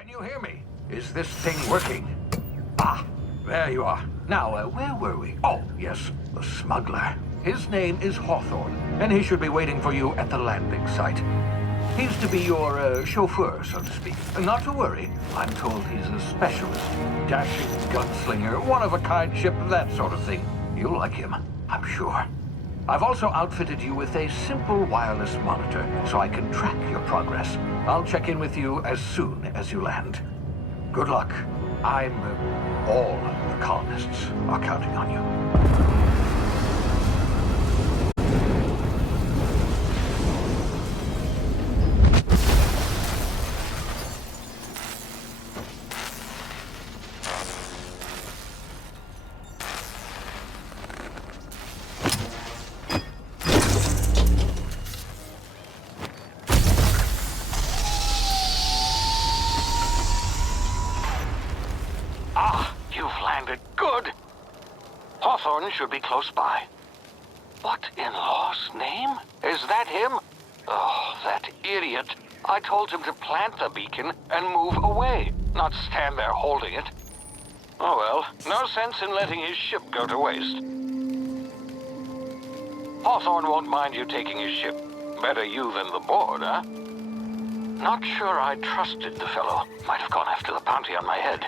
Can you hear me? Is this thing working? Ah, there you are. Now, where were we? Oh, yes, the smuggler. His name is Hawthorne, and he should be waiting for you at the landing site. He's to be your chauffeur, so to speak. Not to worry, I'm told he's a specialist. Dashing gunslinger, one-of-a-kind ship, that sort of thing. You'll like him, I'm sure. I've also outfitted you with a simple wireless monitor, so I can track your progress. I'll check in with you as soon as you land. Good luck. All the colonists are counting on you. Good. Hawthorne should be close by. What in law's name? Is that him? Oh, that idiot. I told him to plant the beacon and move away, not stand there holding it. Oh well, no sense in letting his ship go to waste. Hawthorne won't mind you taking his ship. Better you than the board, huh? Not sure I trusted the fellow. Might have gone after the bounty on my head.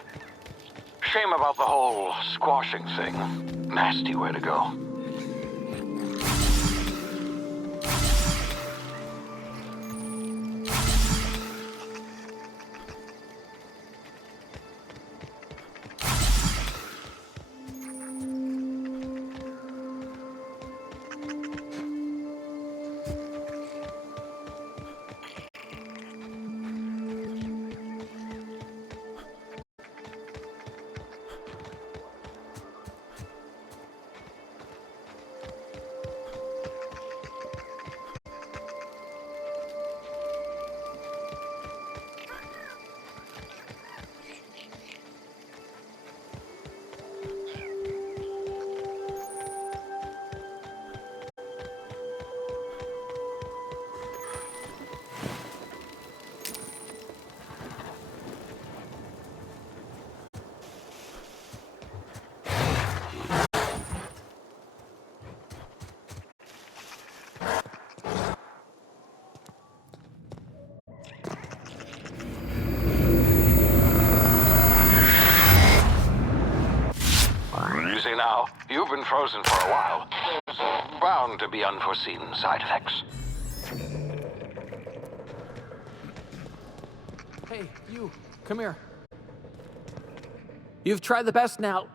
Shame about the whole squashing thing. Nasty way to go. Now, you've been frozen for a while. There's bound to be unforeseen side effects. Hey, you, come here. You've tried the best now.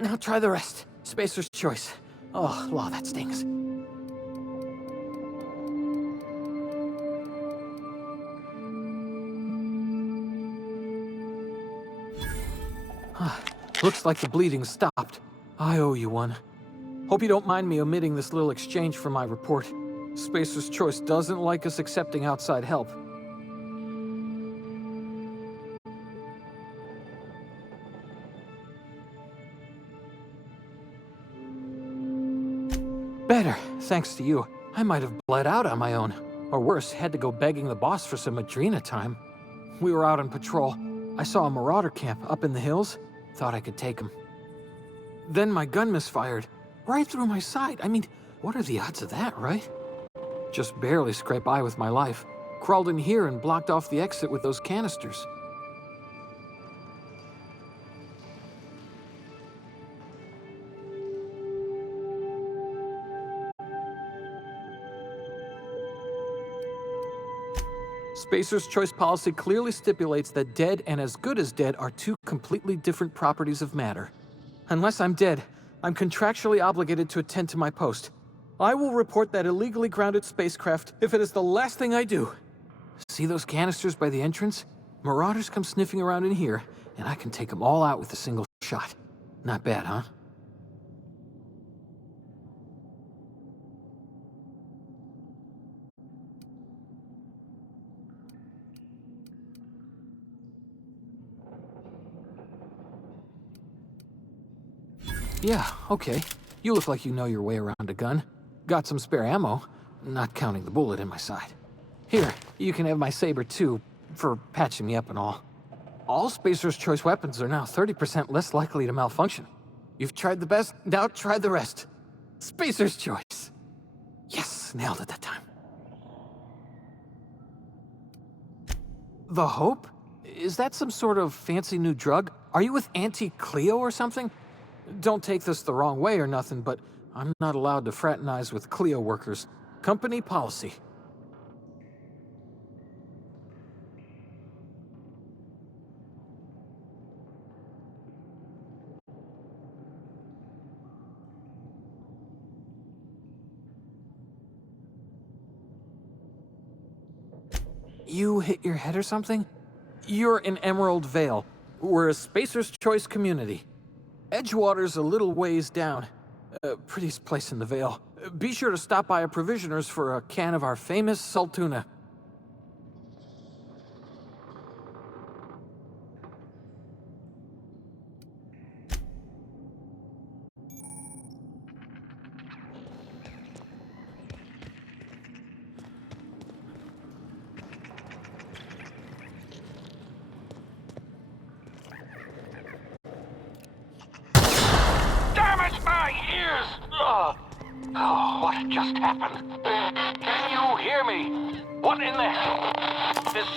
Now try the rest. Spacer's choice. Oh, law, that stings. Looks like the bleeding stopped. I owe you one. Hope you don't mind me omitting this little exchange from my report. Spacer's Choice doesn't like us accepting outside help. Better, thanks to you. I might have bled out on my own. Or worse, had to go begging the boss for some Adrena time. We were out on patrol. I saw a marauder camp up in the hills. Thought I could take him. Then my gun misfired, right through my side. I mean, what are the odds of that, right? Just barely scraped by with my life. Crawled in here and blocked off the exit with those canisters. Spacer's Choice policy clearly stipulates that dead and as good as dead are two completely different properties of matter. Unless I'm dead, I'm contractually obligated to attend to my post. I will report that illegally grounded spacecraft if it is the last thing I do. See those canisters by the entrance? Marauders come sniffing around in here, and I can take them all out with a single shot. Not bad, huh? Yeah, okay. You look like you know your way around a gun. Got some spare ammo, not counting the bullet in my side. Here, you can have my saber too, for patching me up and all. All Spacer's Choice weapons are now 30% less likely to malfunction. You've tried the best, now try the rest. Spacer's Choice. Yes, nailed it that time. The Hope? Is that some sort of fancy new drug? Are you with Auntie Cleo or something? Don't take this the wrong way or nothing, but I'm not allowed to fraternize with Cleo workers. Company policy. You hit your head or something? You're in Emerald Vale. We're a Spacer's Choice community. Edgewater's a little ways down. Prettiest place in the Vale. Be sure to stop by a provisioner's for a can of our famous Saltuna. My ears! Oh, what just happened? Can you hear me? What in the hell? This...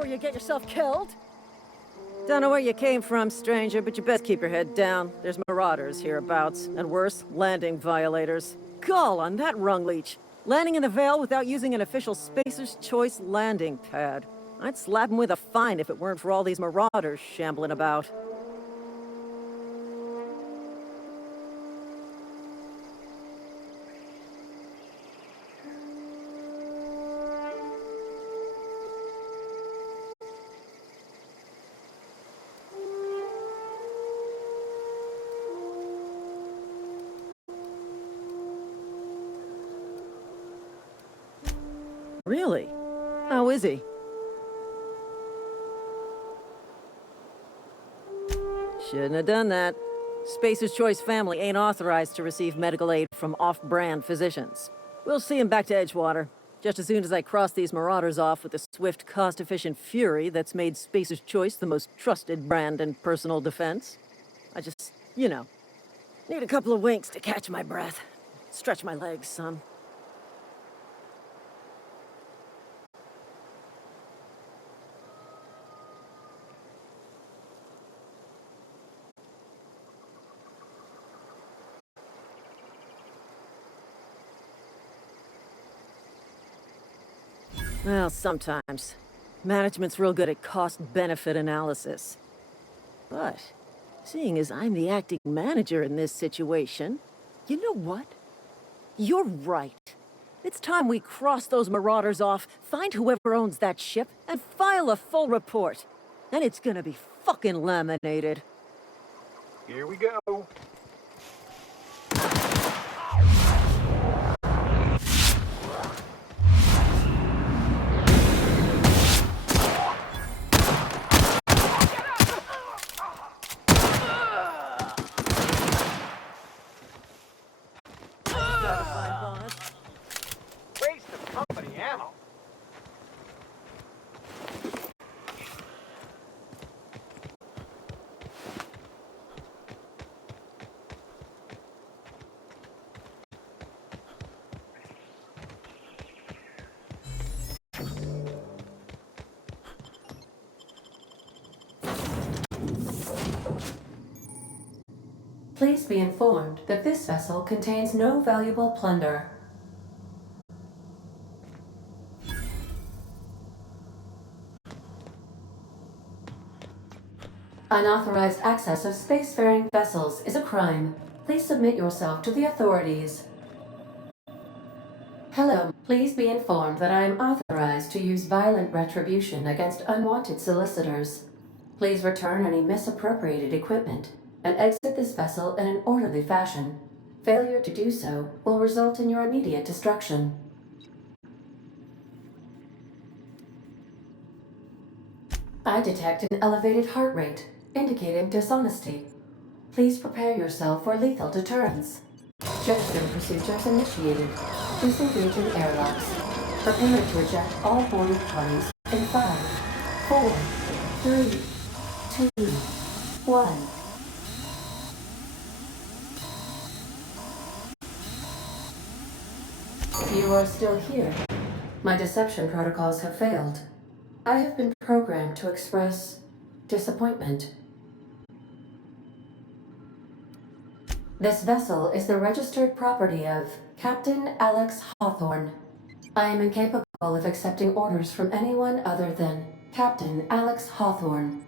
before you get yourself killed. Don't know where you came from, stranger, but you best keep your head down. There's marauders hereabouts, and worse, landing violators. Gall on that rung leech. Landing in the Vale without using an official Spacer's Choice landing pad. I'd slap him with a fine if it weren't for all these marauders shambling about. Really? How is he? Shouldn't have done that. Spacer's Choice family ain't authorized to receive medical aid from off-brand physicians. We'll see him back to Edgewater, just as soon as I cross these marauders off with the swift, cost-efficient fury that's made Spacer's Choice the most trusted brand in personal defense. I just, need a couple of winks to catch my breath. Stretch my legs some. Well, sometimes. Management's real good at cost-benefit analysis. But, seeing as I'm the acting manager in this situation, you know what? You're right. It's time we cross those marauders off, find whoever owns that ship, and file a full report. And it's gonna be fucking laminated. Here we go. Waste of company ammo. Please be informed that this vessel contains no valuable plunder. Unauthorized access of spacefaring vessels is a crime. Please submit yourself to the authorities. Hello, please be informed that I am authorized to use violent retribution against unwanted solicitors. Please return any misappropriated equipment and exit this vessel in an orderly fashion. Failure to do so will result in your immediate destruction. I detect an elevated heart rate, indicating dishonesty. Please prepare yourself for lethal deterrence. Jetstream procedures initiated. Disengage in airlocks. Prepare to eject all boarding parties in 5, 4, 3, 2, 1. You are still here. My deception protocols have failed. I have been programmed to express disappointment. This vessel is the registered property of Captain Alex Hawthorne. I am incapable of accepting orders from anyone other than Captain Alex Hawthorne.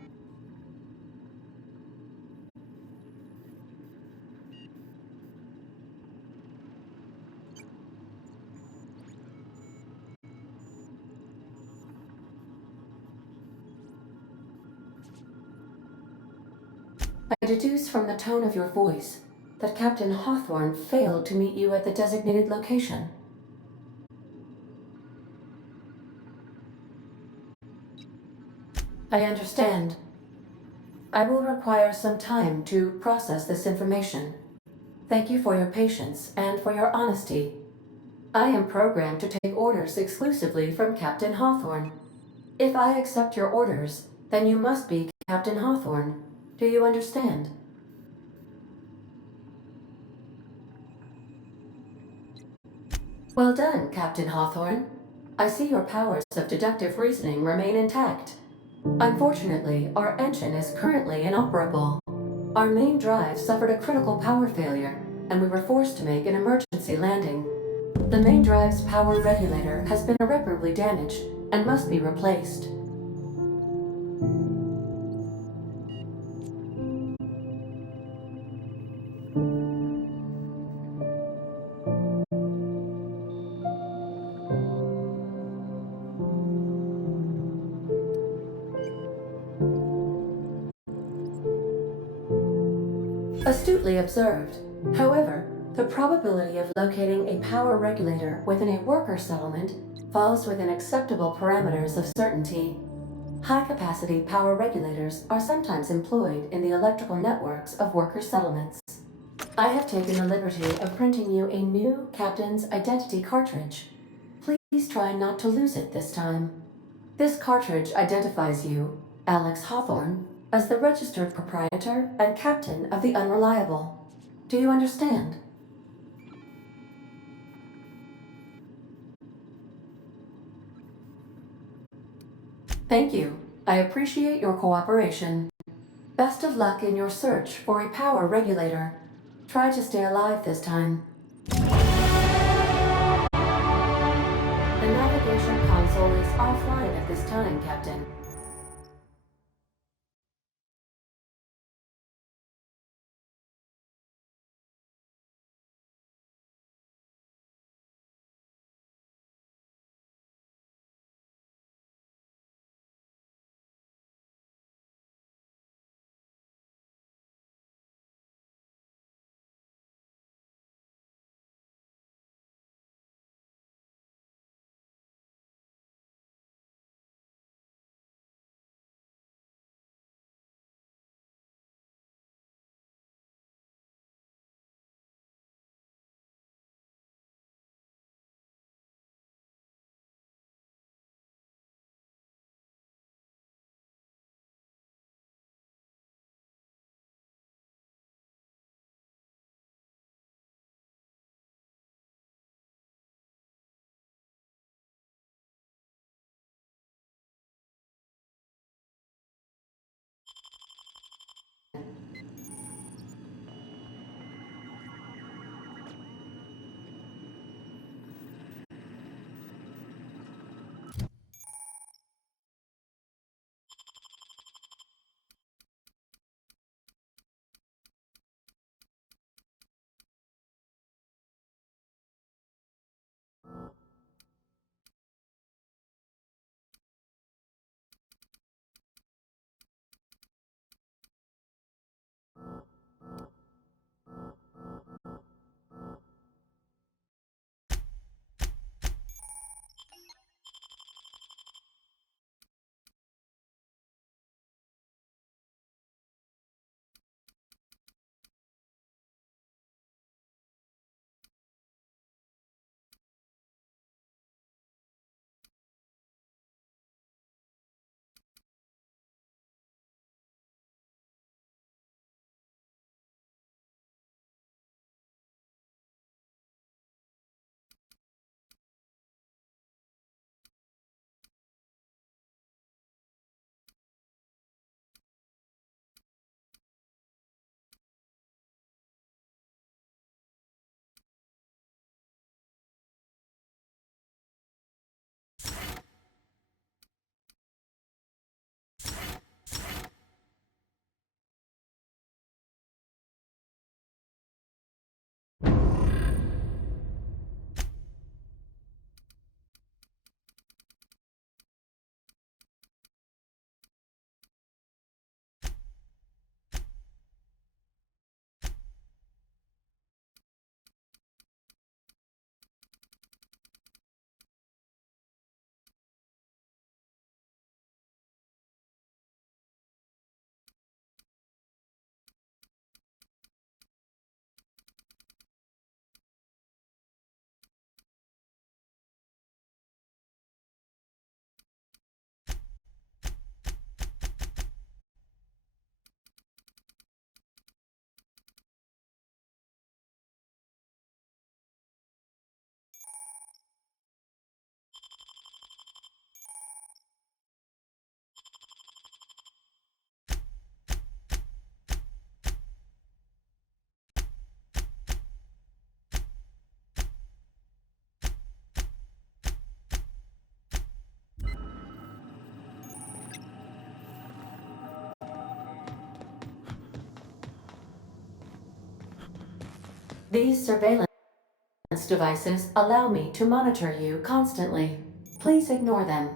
I deduce from the tone of your voice that Captain Hawthorne failed to meet you at the designated location. I understand. I will require some time to process this information. Thank you for your patience and for your honesty. I am programmed to take orders exclusively from Captain Hawthorne. If I accept your orders, then you must be Captain Hawthorne. Do you understand? Well done, Captain Hawthorne. I see your powers of deductive reasoning remain intact. Unfortunately, our engine is currently inoperable. Our main drive suffered a critical power failure, and we were forced to make an emergency landing. The main drive's power regulator has been irreparably damaged and must be replaced. Astutely observed. However, the probability of locating a power regulator within a worker settlement falls within acceptable parameters of certainty. High-capacity power regulators are sometimes employed in the electrical networks of worker settlements. I have taken the liberty of printing you a new Captain's Identity cartridge. Please try not to lose it this time. This cartridge identifies you, Alex Hawthorne, as the registered proprietor and captain of the Unreliable. Do you understand? Thank you. I appreciate your cooperation. Best of luck in your search for a power regulator. Try to stay alive this time. The navigation console is offline at this time, Captain. These surveillance devices allow me to monitor you constantly. Please ignore them.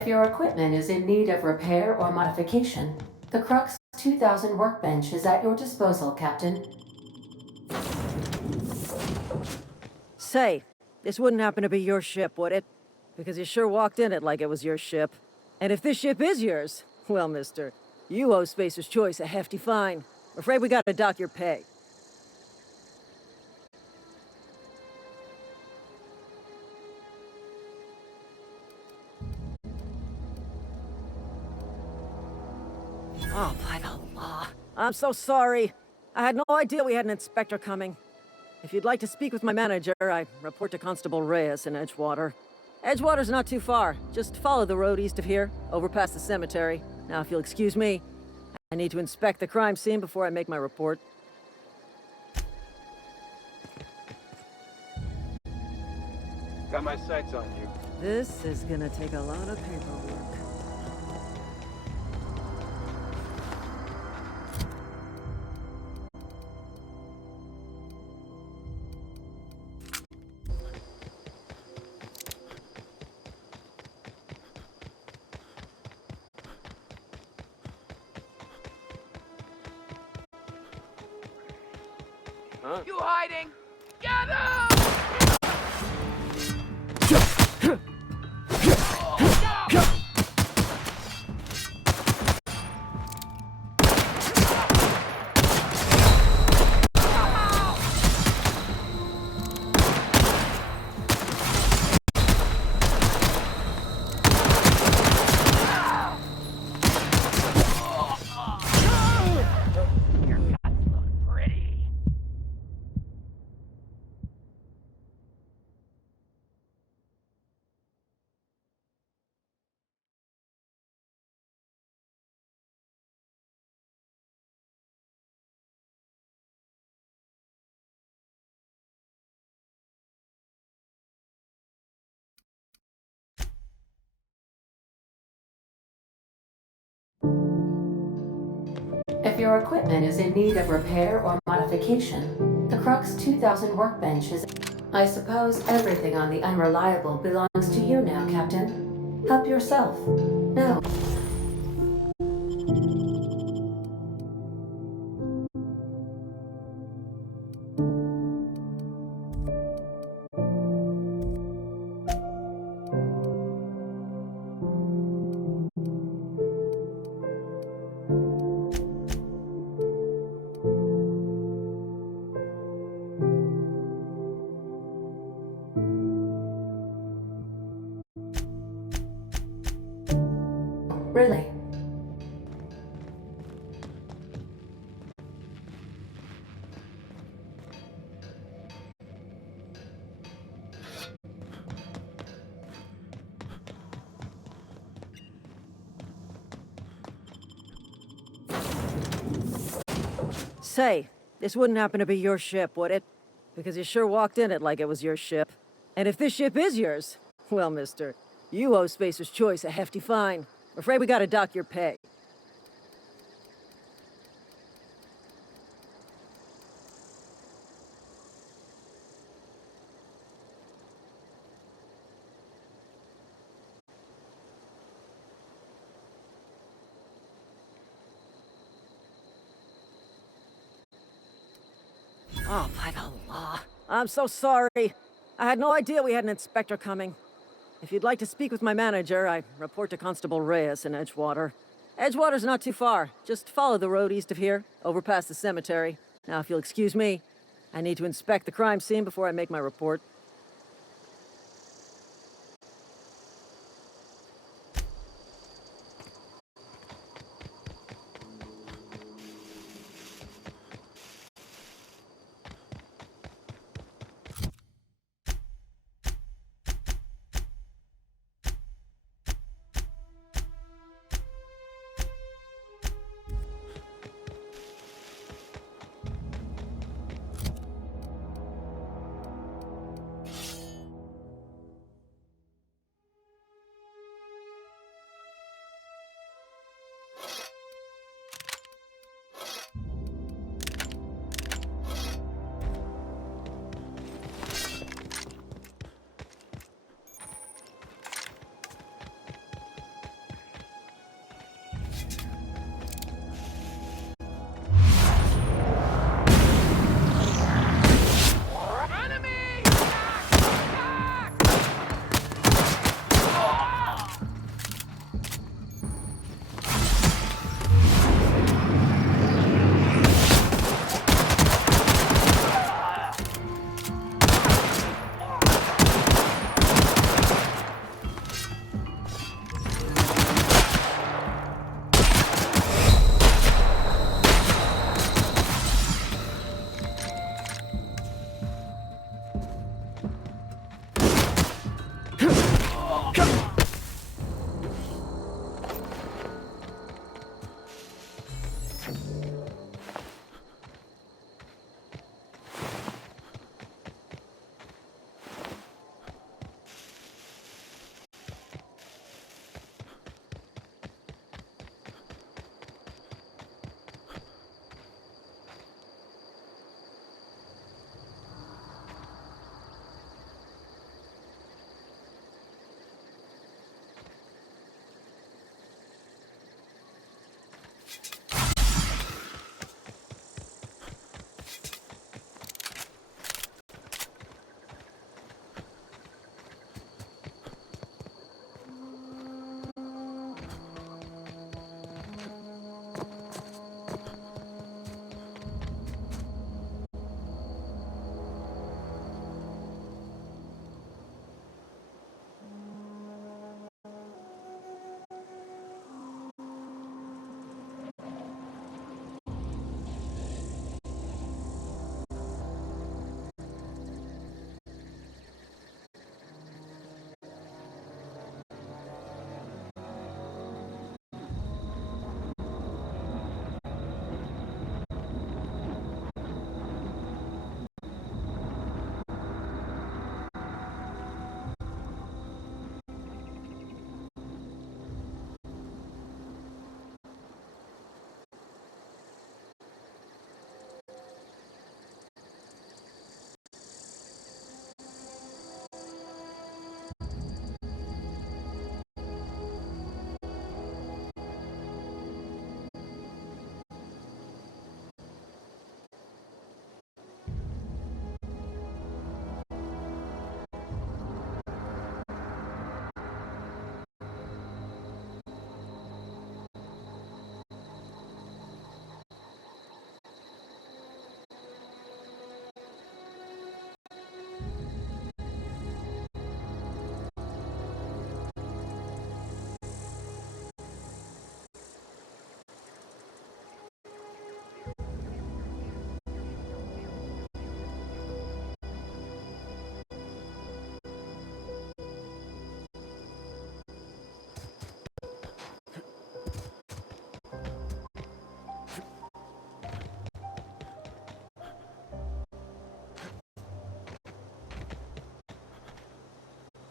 If your equipment is in need of repair or modification, the Crux 2000 workbench is at your disposal, Captain. Say, this wouldn't happen to be your ship, would it? Because you sure walked in it like it was your ship. And if this ship is yours, well, mister, you owe Spacer's Choice a hefty fine. I'm afraid we gotta dock your pay. Oh, by the law. I'm so sorry. I had no idea we had an inspector coming. If you'd like to speak with my manager, I report to Constable Reyes in Edgewater. Edgewater's not too far. Just follow the road east of here, over past the cemetery. Now, if you'll excuse me, I need to inspect the crime scene before I make my report. Got my sights on you. This is gonna take a lot of paperwork. Huh? You hiding? Get him! Your guts look pretty. If your equipment is in need of repair or modification, the Crux 2000 workbench is... I suppose everything on the Unreliable belongs to you now, Captain. Help yourself. Now. Really? Say, this wouldn't happen to be your ship, would it? Because you sure walked in it like it was your ship. And if this ship is yours, well, mister, you owe Spacer's Choice a hefty fine. I'm afraid we gotta dock your pay. Oh, by the law. I'm so sorry. I had no idea we had an inspector coming. If you'd like to speak with my manager, I report to Constable Reyes in Edgewater. Edgewater's not too far. Just follow the road east of here, over past the cemetery. Now, if you'll excuse me, I need to inspect the crime scene before I make my report.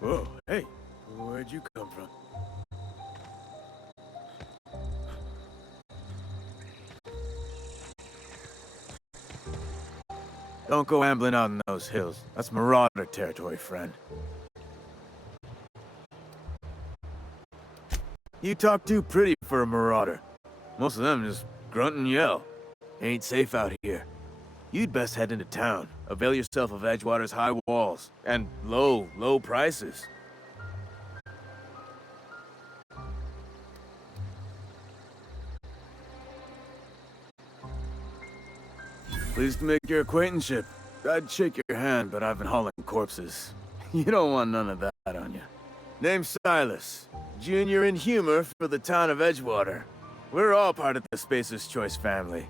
Whoa, hey, where'd you come from? Don't go ambling out in those hills. That's marauder territory, friend. You talk too pretty for a marauder. Most of them just grunt and yell. Ain't safe out here. You'd best head into town. Avail yourself of Edgewater's high walls. And low prices. Pleased to make your acquaintanceship. I'd shake your hand, but I've been hauling corpses. You don't want none of that on you. Name's Silas. Junior in humor for the town of Edgewater. We're all part of the Spacer's Choice family.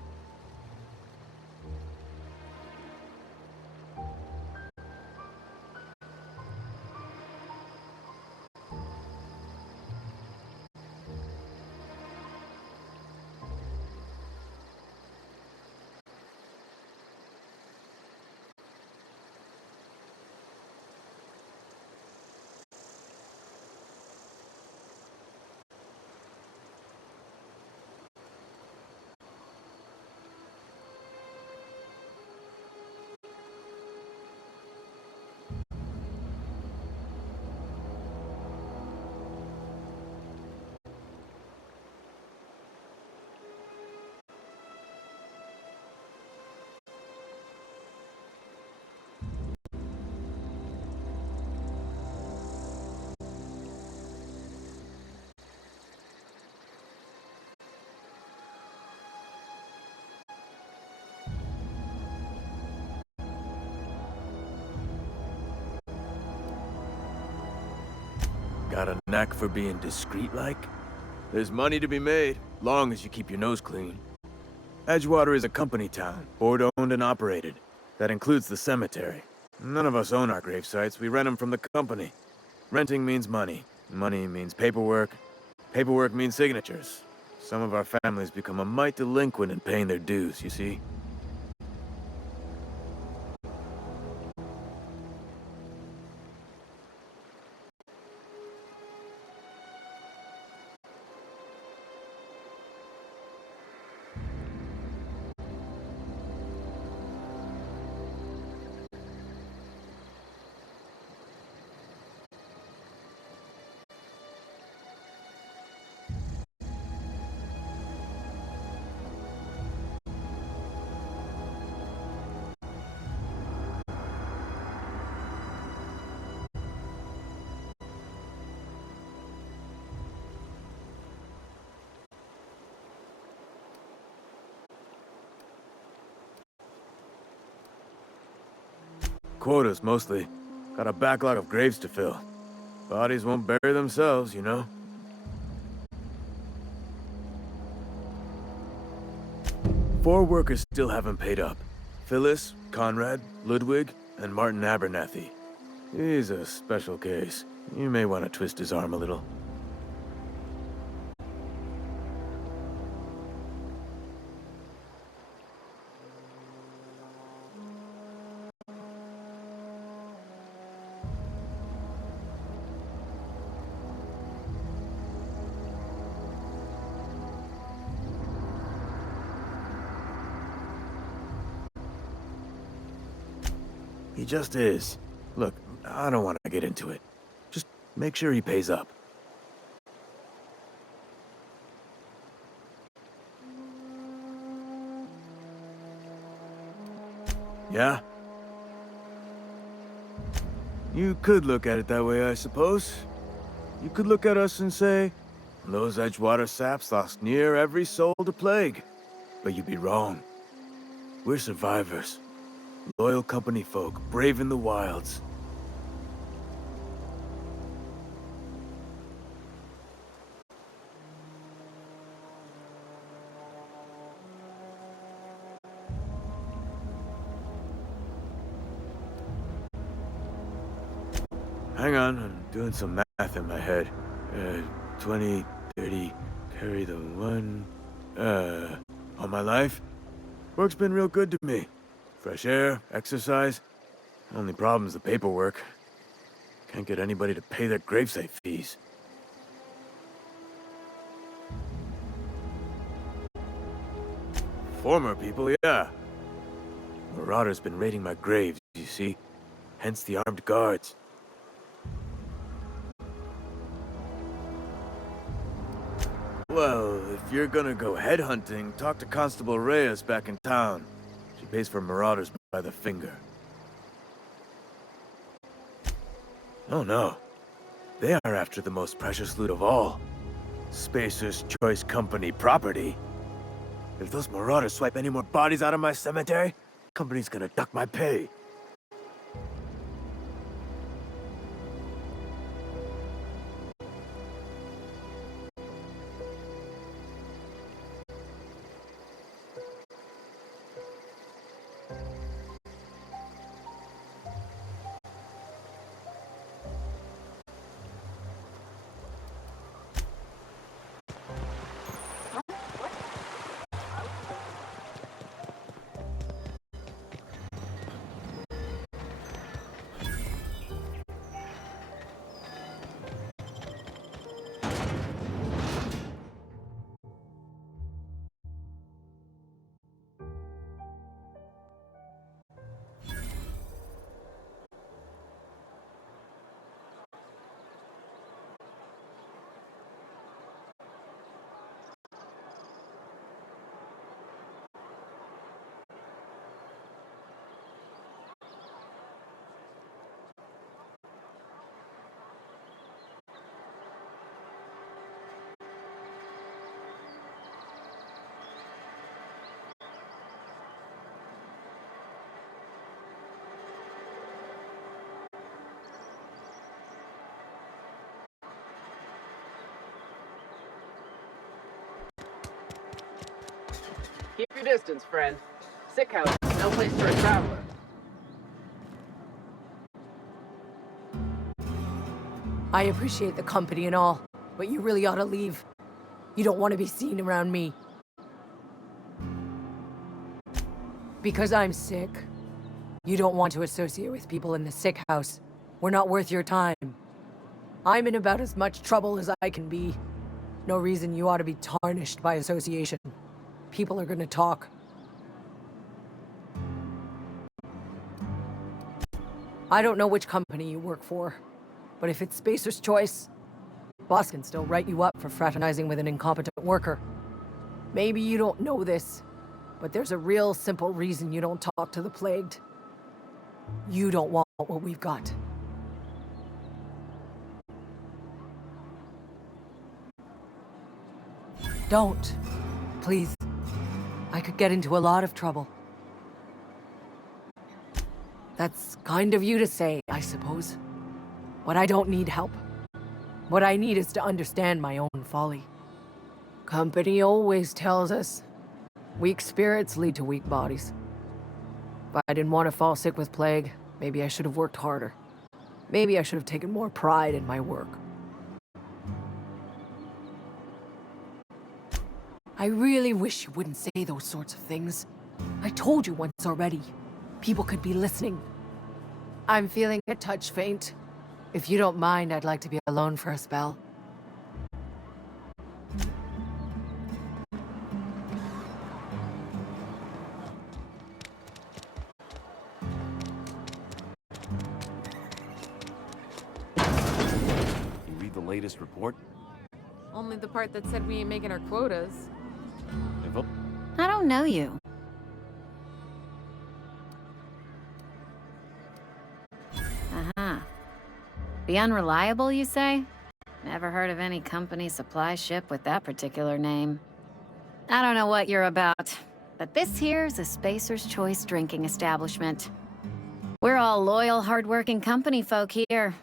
Got a knack for being discreet-like? There's money to be made, long as you keep your nose clean. Edgewater is a company town, board-owned and operated. That includes the cemetery. None of us own our grave sites, we rent them from the company. Renting means money. Money means paperwork. Paperwork means signatures. Some of our families become a mite delinquent in paying their dues, you see? Quotas, mostly. Got a backlog of graves to fill. Bodies won't bury themselves, you know? 4 workers still haven't paid up. Phyllis, Conrad, Ludwig, and Martin Abernathy. He's a special case. You may want to twist his arm a little. He just is. Look, I don't want to get into it. Just make sure he pays up. Yeah? You could look at it that way, I suppose. You could look at us and say, those Edgewater saps lost near every soul to plague. But you'd be wrong. We're survivors. Loyal company folk, brave in the wilds. Hang on, I'm doing some math in my head. 20, 30, carry the 1... all my life? Work's been real good to me. Fresh air, exercise. Only problem's the paperwork. Can't get anybody to pay their gravesite fees. Former people, yeah. Marauders been raiding my graves, you see. Hence the armed guards. Well, if you're gonna go headhunting, talk to Constable Reyes back in town. She pays for marauders by the finger. Oh no. They are after the most precious loot of all. Spacer's Choice Company property. If those marauders swipe any more bodies out of my cemetery, company's gonna duck my pay. Keep your distance, friend. Sick house, no place for a traveler. I appreciate the company and all, but you really ought to leave. You don't want to be seen around me. Because I'm sick. You don't want to associate with people in the sick house. We're not worth your time. I'm in about as much trouble as I can be. No reason you ought to be tarnished by association. People are gonna talk. I don't know which company you work for, but if it's Spacer's Choice, boss can still write you up for fraternizing with an incompetent worker. Maybe you don't know this, but there's a real simple reason you don't talk to the plagued. You don't want what we've got. Don't. Please. I could get into a lot of trouble. That's kind of you to say, I suppose. But I don't need help. What I need is to understand my own folly. Company always tells us, weak spirits lead to weak bodies. If I didn't want to fall sick with plague, maybe I should have worked harder. Maybe I should have taken more pride in my work. I really wish you wouldn't say those sorts of things. I told you once already. People could be listening. I'm feeling a touch faint. If you don't mind, I'd like to be alone for a spell. You read the latest report? Only the part that said we ain't making our quotas. I don't know you. Uh-huh. The Unreliable, you say? Never heard of any company supply ship with that particular name. I don't know what you're about, but this here's a Spacer's Choice drinking establishment. We're all loyal, hardworking company folk here.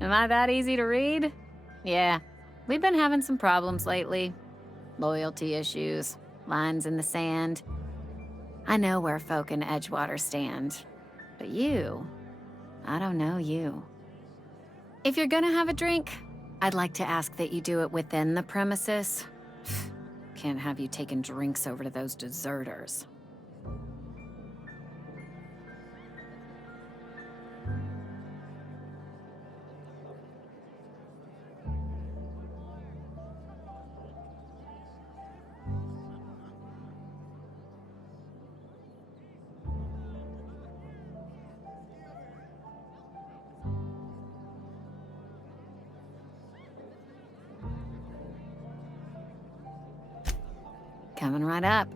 Am I that easy to read? Yeah, we've been having some problems lately. Loyalty issues, lines in the sand. I know where folk in Edgewater stand. But you, I don't know you. If you're gonna have a drink, I'd like to ask that you do it within the premises. Can't have you taking drinks over to those deserters. Coming right up.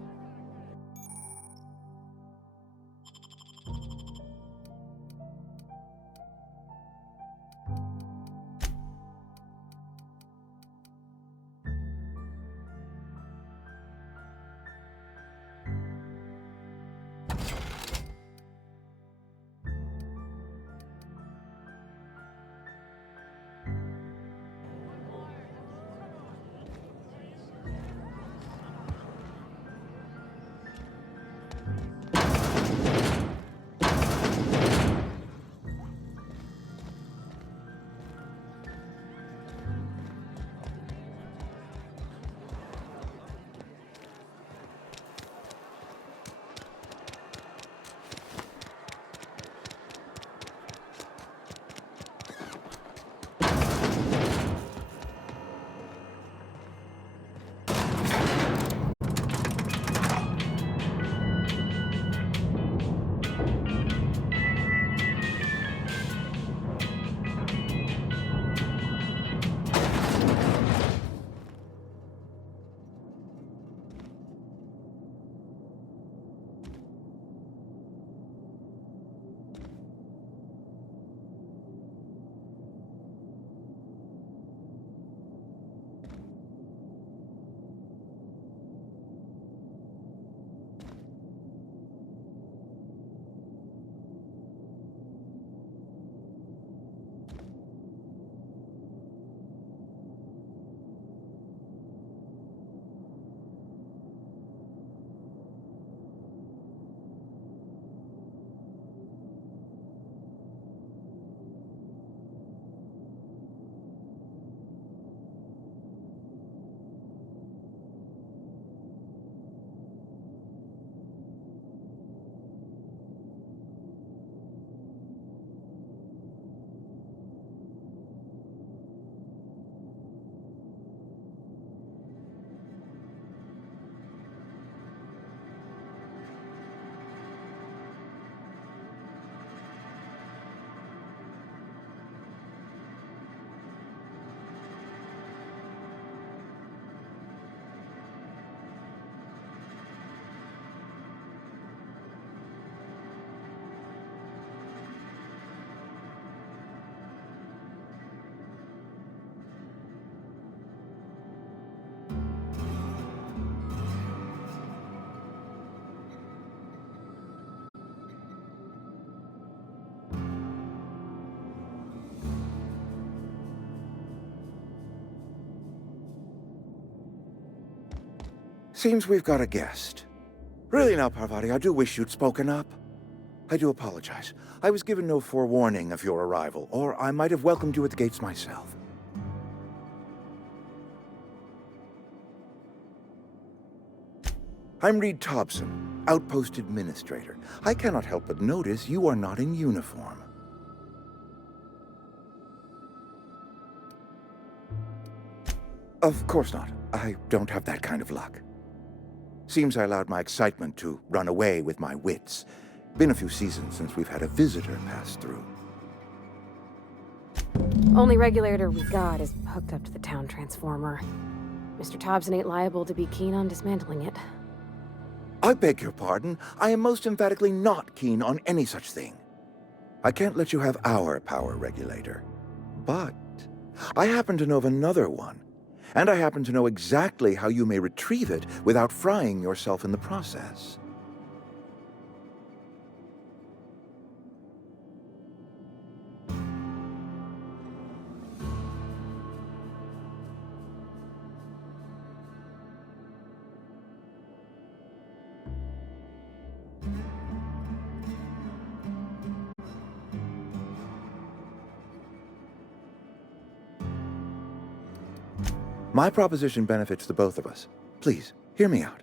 Seems we've got a guest. Really now, Parvati, I do wish you'd spoken up. I do apologize. I was given no forewarning of your arrival, or I might have welcomed you at the gates myself. I'm Reed Thompson, Outpost Administrator. I cannot help but notice you are not in uniform. Of course not. I don't have that kind of luck. Seems I allowed my excitement to run away with my wits. Been a few seasons since we've had a visitor pass through. Only regulator we got is hooked up to the town transformer. Mr. Thompson ain't liable to be keen on dismantling it. I beg your pardon. I am most emphatically not keen on any such thing. I can't let you have our power regulator. But I happen to know of another one. And I happen to know exactly how you may retrieve it without frying yourself in the process. My proposition benefits the both of us. Please, hear me out.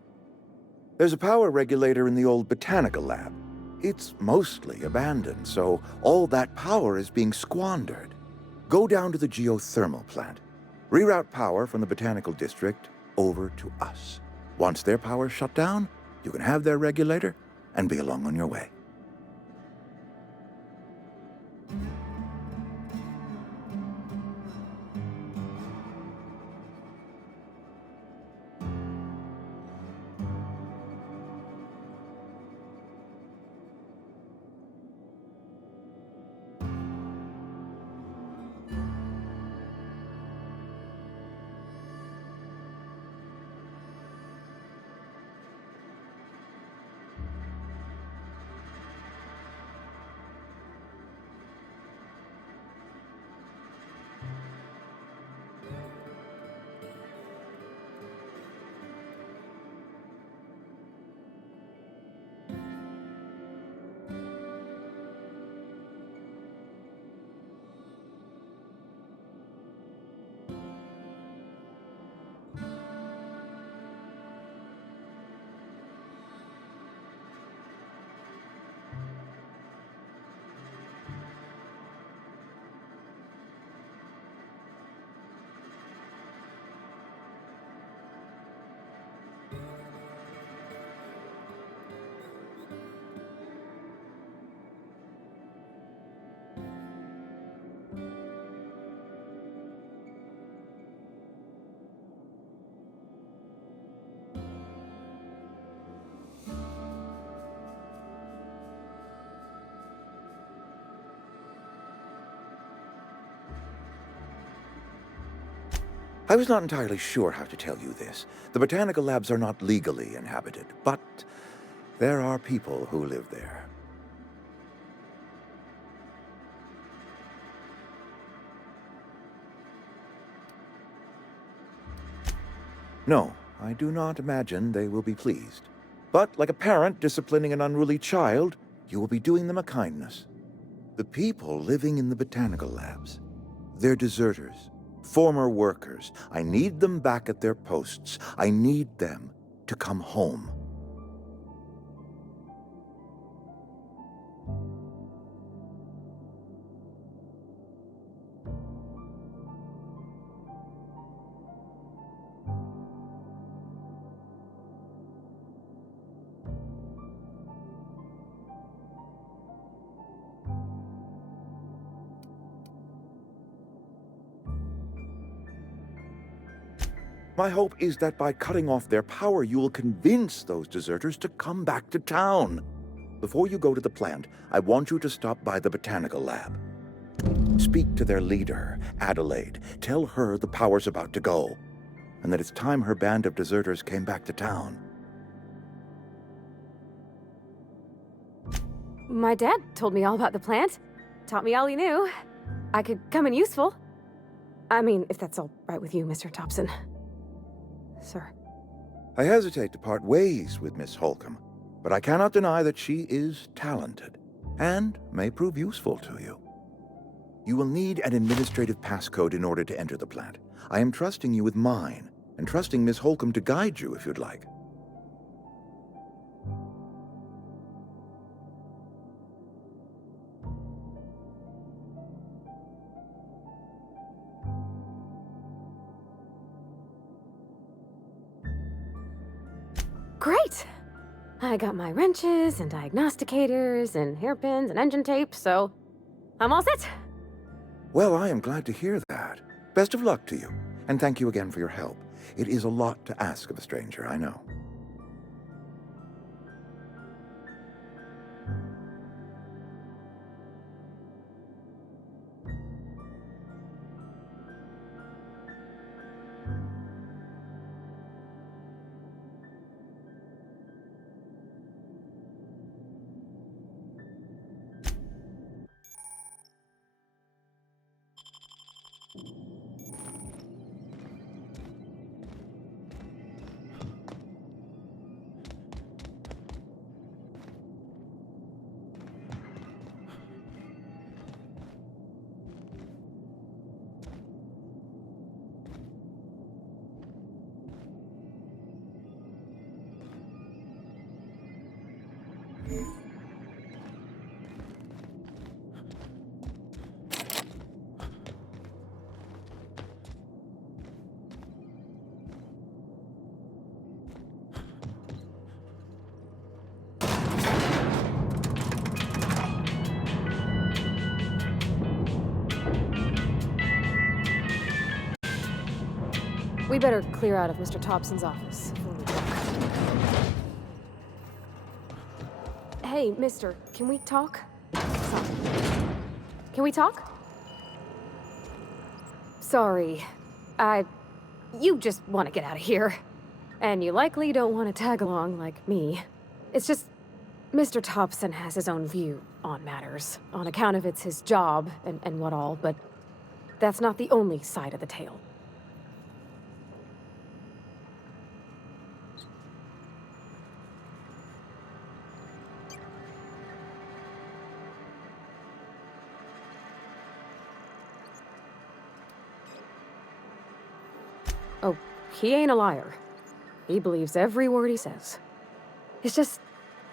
There's a power regulator in the old botanical lab. It's mostly abandoned, so all that power is being squandered. Go down to the geothermal plant. Reroute power from the botanical district over to us. Once their power's shut down, you can have their regulator and be along on your way. I was not entirely sure how to tell you this. The botanical labs are not legally inhabited, but there are people who live there. No, I do not imagine they will be pleased. But like a parent disciplining an unruly child, you will be doing them a kindness. The people living in the botanical labs, they're deserters. Former workers. I need them back at their posts. I need them to come home. My hope is that by cutting off their power, you will convince those deserters to come back to town. Before you go to the plant, I want you to stop by the botanical lab. Speak to their leader, Adelaide. Tell her the power's about to go, and that it's time her band of deserters came back to town. My dad told me all about the plant. Taught me all he knew. I could come in useful. I mean, if that's all right with you, Mr. Thompson. Sir. I hesitate to part ways with Miss Holcomb, but I cannot deny that she is talented and may prove useful to you. You will need an administrative passcode in order to enter the plant. I am trusting you with mine, and trusting Miss Holcomb to guide you if you'd like. Great! I got my wrenches and diagnosticators and hairpins and engine tape, so I'm all set. Well, I am glad to hear that. Best of luck to you, and thank you again for your help. It is a lot to ask of a stranger, I know. We better clear out of Mr. Thompson's office before we talk. Hey, mister, can we talk? Sorry. Can we talk? Sorry. You just want to get out of here. And you likely don't want to tag along like me. It's just, Mr. Thompson has his own view on matters, on account of it's his job and what all, but that's not the only side of the tale. Oh, he ain't a liar. He believes every word he says. It's just,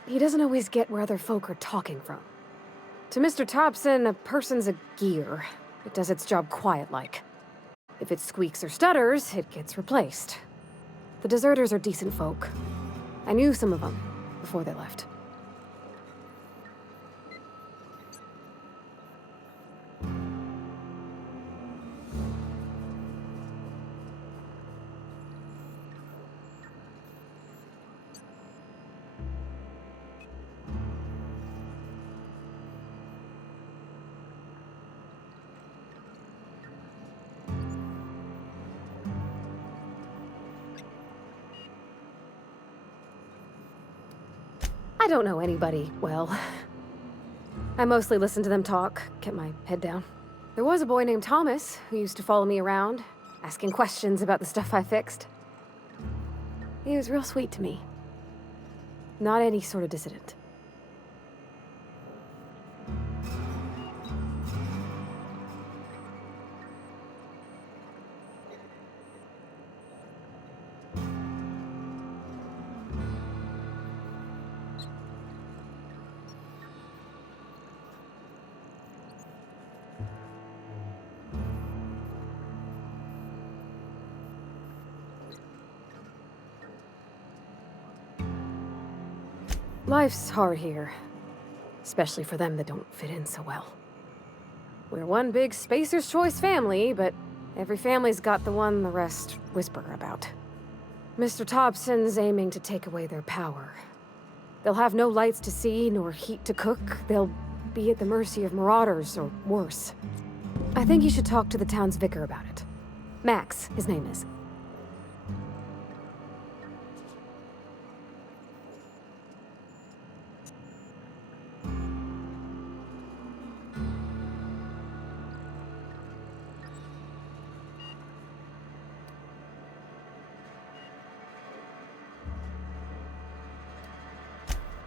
he doesn't always get where other folk are talking from. To Mr. Thompson, a person's a gear. It does its job quiet-like. If it squeaks or stutters, it gets replaced. The deserters are decent folk. I knew some of them before they left. I don't know anybody well. I mostly listen to them talk, kept my head down. There was a boy named Thomas who used to follow me around, asking questions about the stuff I fixed. He was real sweet to me. Not any sort of dissident. Life's hard here, especially for them that don't fit in so well. We're one big Spacer's Choice family, but every family's got the one the rest whisper about. Mr. Thompson's aiming to take away their power. They'll have no lights to see, nor heat to cook. They'll be at the mercy of marauders, or worse. I think you should talk to the town's vicar about it. Max, his name is.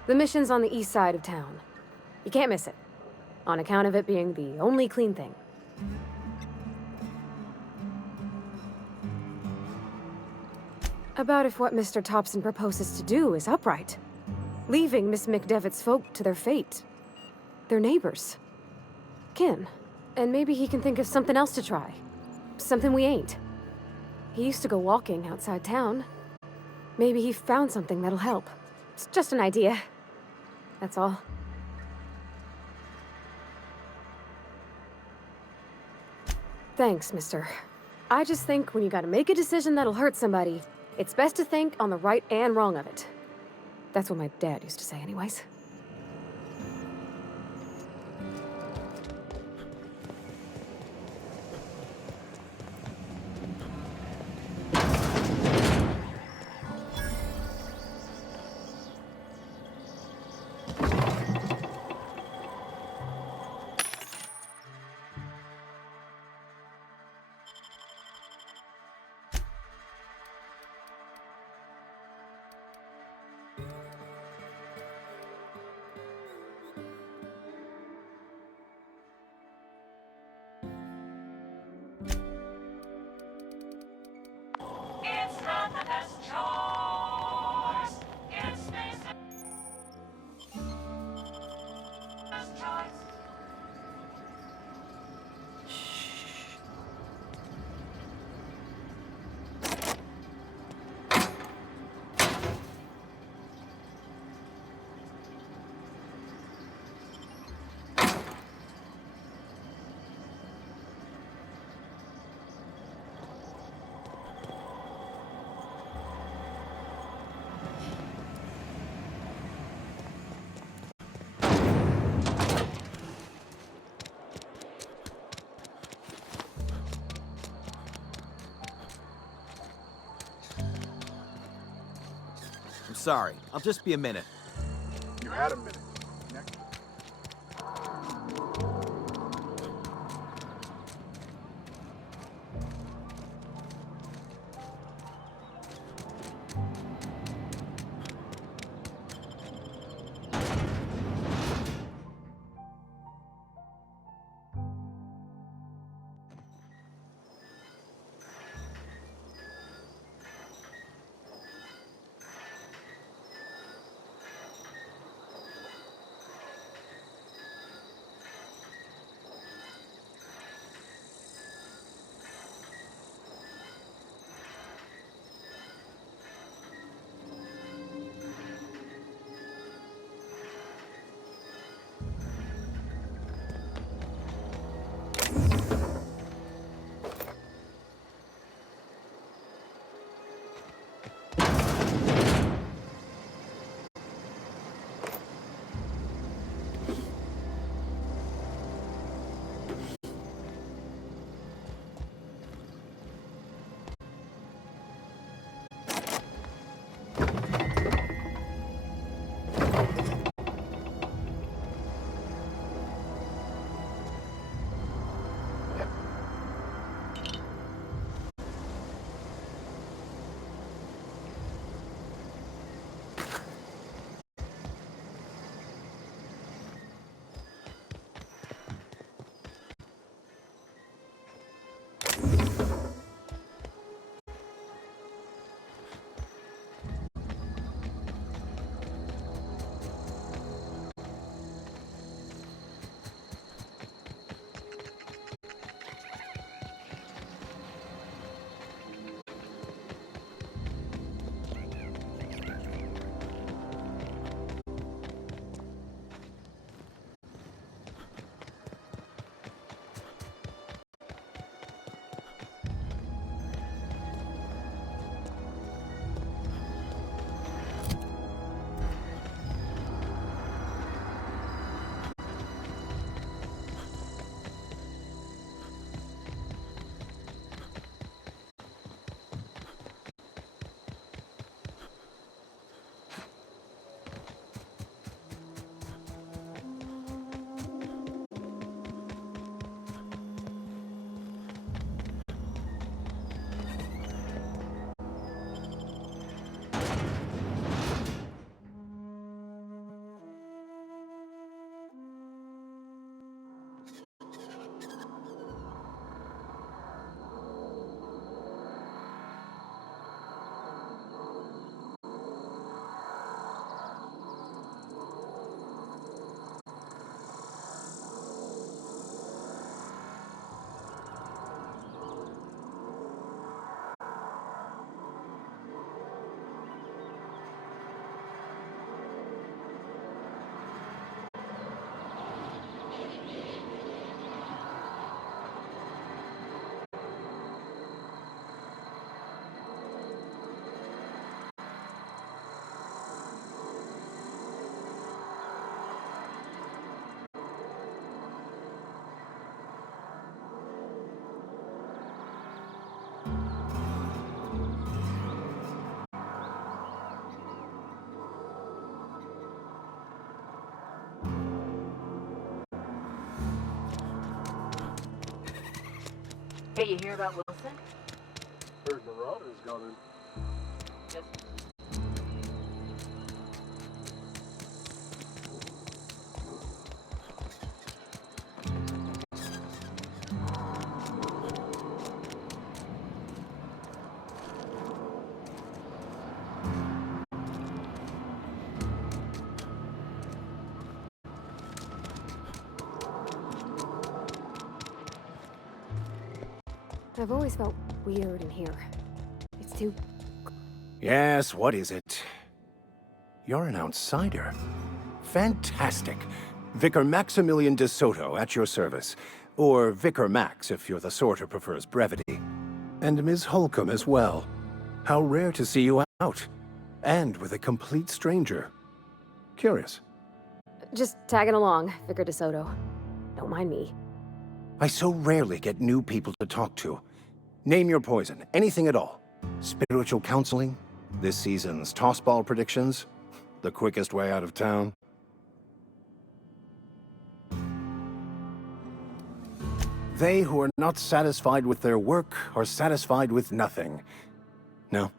The mission's on the east side of town. You can't miss it, on account of it being the only clean thing. About if what Mr. Thompson proposes to do is upright. Leaving Miss McDevitt's folk to their fate. Their neighbors. Kin. And maybe he can think of something else to try. Something we ain't. He used to go walking outside town. Maybe he found something that'll help. It's just an idea. That's all. Thanks, mister. I just think when you gotta make a decision that'll hurt somebody, it's best to think on the right and wrong of it. That's what my dad used to say anyways. sorry. I'll just be a minute. You had a minute. Next. Hey, you hear about Wilson? Heard Marauders gone in. Just I've always felt weird in here. It's too... Yes, what is it? You're an outsider. Fantastic. Vicar Maximilian de Soto at your service. Or Vicar Max if you're the sort who prefers brevity. And Ms. Holcomb as well. How rare to see you out. And with a complete stranger. Curious. Just tagging along, Vicar DeSoto. Don't mind me. I so rarely get new people to talk to. Name your poison, anything at all. Spiritual counseling, This season's tossball predictions? The quickest way out of town? They who are not satisfied with their work are satisfied with nothing. No?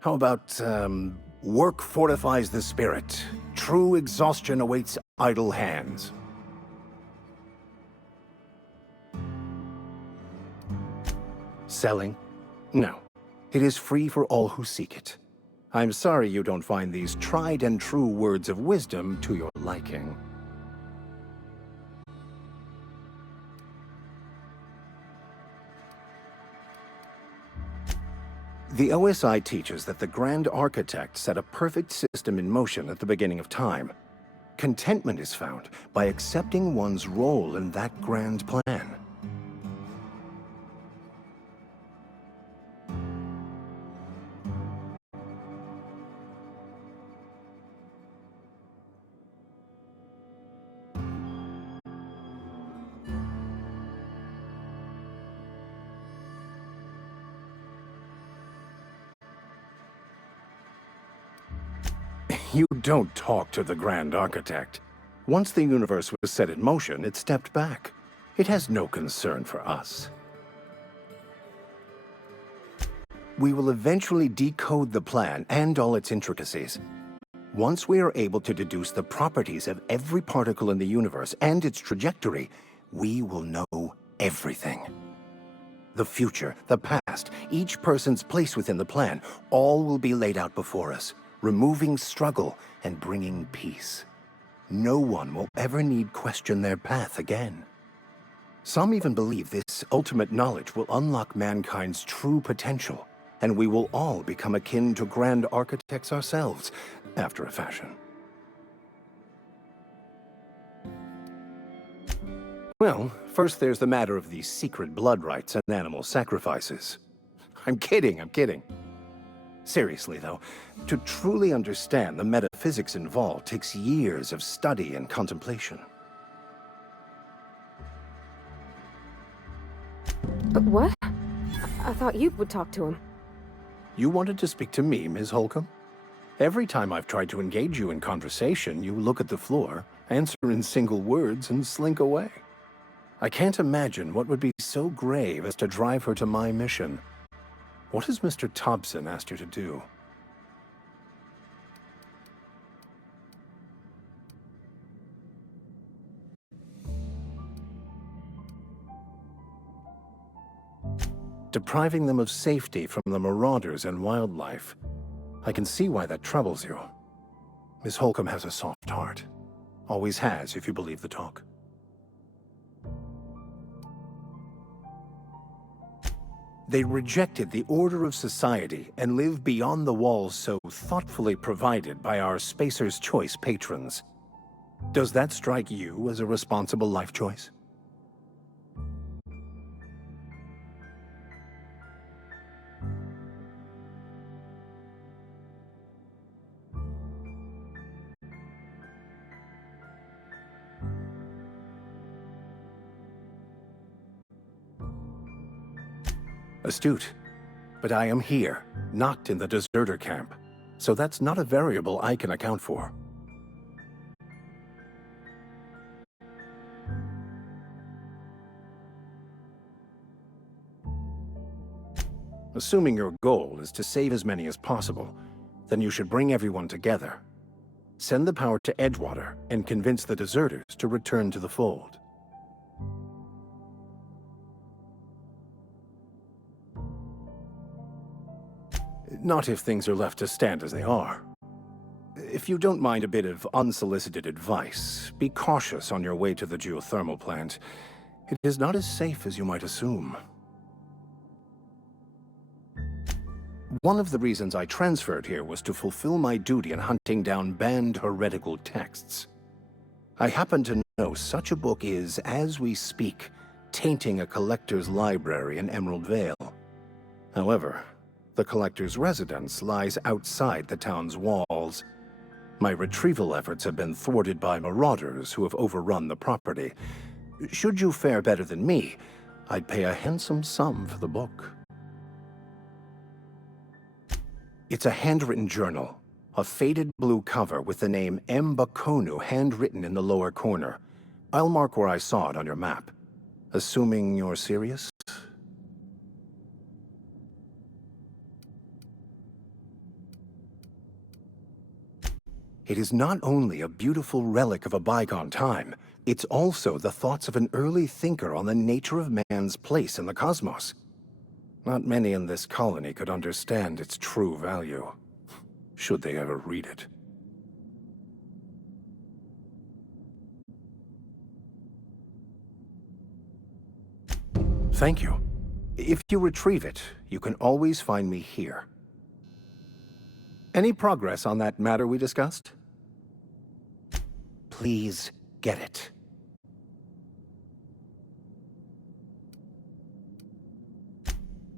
How about, work fortifies the spirit. True exhaustion awaits idle hands. Selling? No. It is free for all who seek it. I'm sorry you don't find these tried and true words of wisdom to your liking. The OSI teaches that the Grand Architect set a perfect system in motion at the beginning of time. Contentment is found by accepting one's role in that grand plan. You don't talk to the Grand Architect. Once the universe was set in motion, it stepped back. It has no concern for us. We will eventually decode the plan and all its intricacies. Once we are able to deduce the properties of every particle in the universe and its trajectory, we will know everything. The future, the past, each person's place within the plan, all will be laid out before us, removing struggle and bringing peace. No one will ever need question their path again. Some even believe this ultimate knowledge will unlock mankind's true potential, and we will all become akin to Grand Architects ourselves, after a fashion. Well, first there's the matter of the secret blood rites and animal sacrifices. I'm kidding. Seriously, though, to truly understand the metaphysics involved takes years of study and contemplation. But what? I thought you would talk to him. You wanted to speak to me, Ms. Holcomb? Every time I've tried to engage you in conversation, you look at the floor, answer in single words, and slink away. I can't imagine what would be so grave as to drive her to my mission. What has Mr. Thompson asked you to do? Depriving them of safety from the marauders and wildlife. I can see why that troubles you. Miss Holcomb has a soft heart. Always has, if you believe the talk. They rejected the order of society and live beyond the walls so thoughtfully provided by our Spacer's Choice patrons. Does that strike you as a responsible life choice? Astute. But I am here, not in the deserter camp. So that's not a variable I can account for. Assuming your goal is to save as many as possible, then you should bring everyone together. Send the power to Edgewater and convince the deserters to return to the fold. Not if things are left to stand as they are. If you don't mind a bit of unsolicited advice, be cautious on your way to the geothermal plant. It is not as safe as you might assume. One of the reasons I transferred here was to fulfill my duty in hunting down banned heretical texts. I happen to know such a book is, as we speak, tainting a collector's library in Emerald Vale. However, the collector's residence lies outside the town's walls. My retrieval efforts have been thwarted by marauders who have overrun the property. Should you fare better than me, I'd pay a handsome sum for the book. It's a handwritten journal. A faded blue cover with the name M. Bakonu handwritten in the lower corner. I'll mark where I saw it on your map. Assuming you're serious? It is not only a beautiful relic of a bygone time, it's also the thoughts of an early thinker on the nature of man's place in the cosmos. Not many in this colony could understand its true value, should they ever read it. Thank you. If you retrieve it, you can always find me here. Any progress on that matter we discussed? Please get it.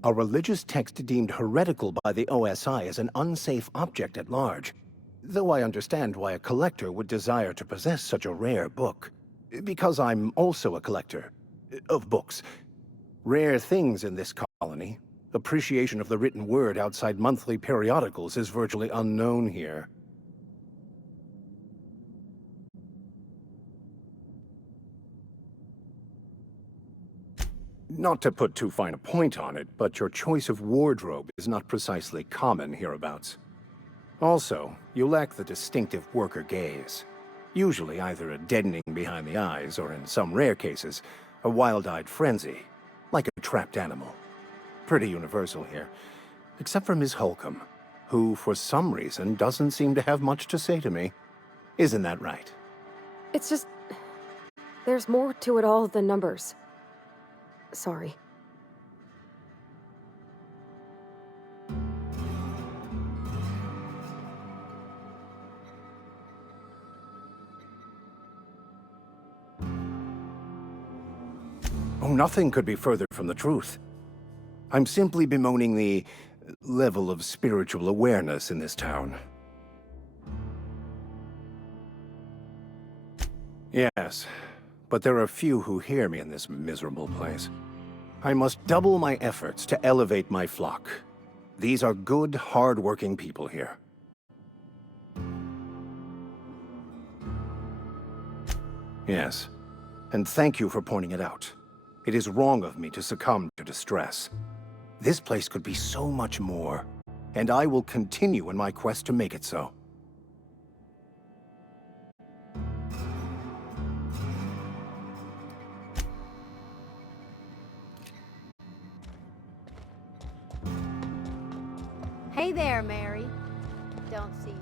A religious text deemed heretical by the OSI is an unsafe object at large, though I understand why a collector would desire to possess such a rare book. Because I'm also a collector of books. Rare things in this colony. Appreciation of the written word outside monthly periodicals is virtually unknown here. Not to put too fine a point on it, but your choice of wardrobe is not precisely common hereabouts. Also, you lack the distinctive worker gaze. Usually either a deadening behind the eyes, or in some rare cases, a wild-eyed frenzy, like a trapped animal. Pretty universal here, except for Miss Holcomb, who, for some reason, doesn't seem to have much to say to me. Isn't that right? It's just... there's more to it all than numbers. Sorry. Oh, nothing could be further from the truth. I'm simply bemoaning the level of spiritual awareness in this town. Yes, but there are few who hear me in this miserable place. I must double my efforts to elevate my flock. These are good, hard-working people here. Yes, and thank you for pointing it out. It is wrong of me to succumb to distress. This place could be so much more, and I will continue in my quest to make it so. Hey there, Mary. Don't see you.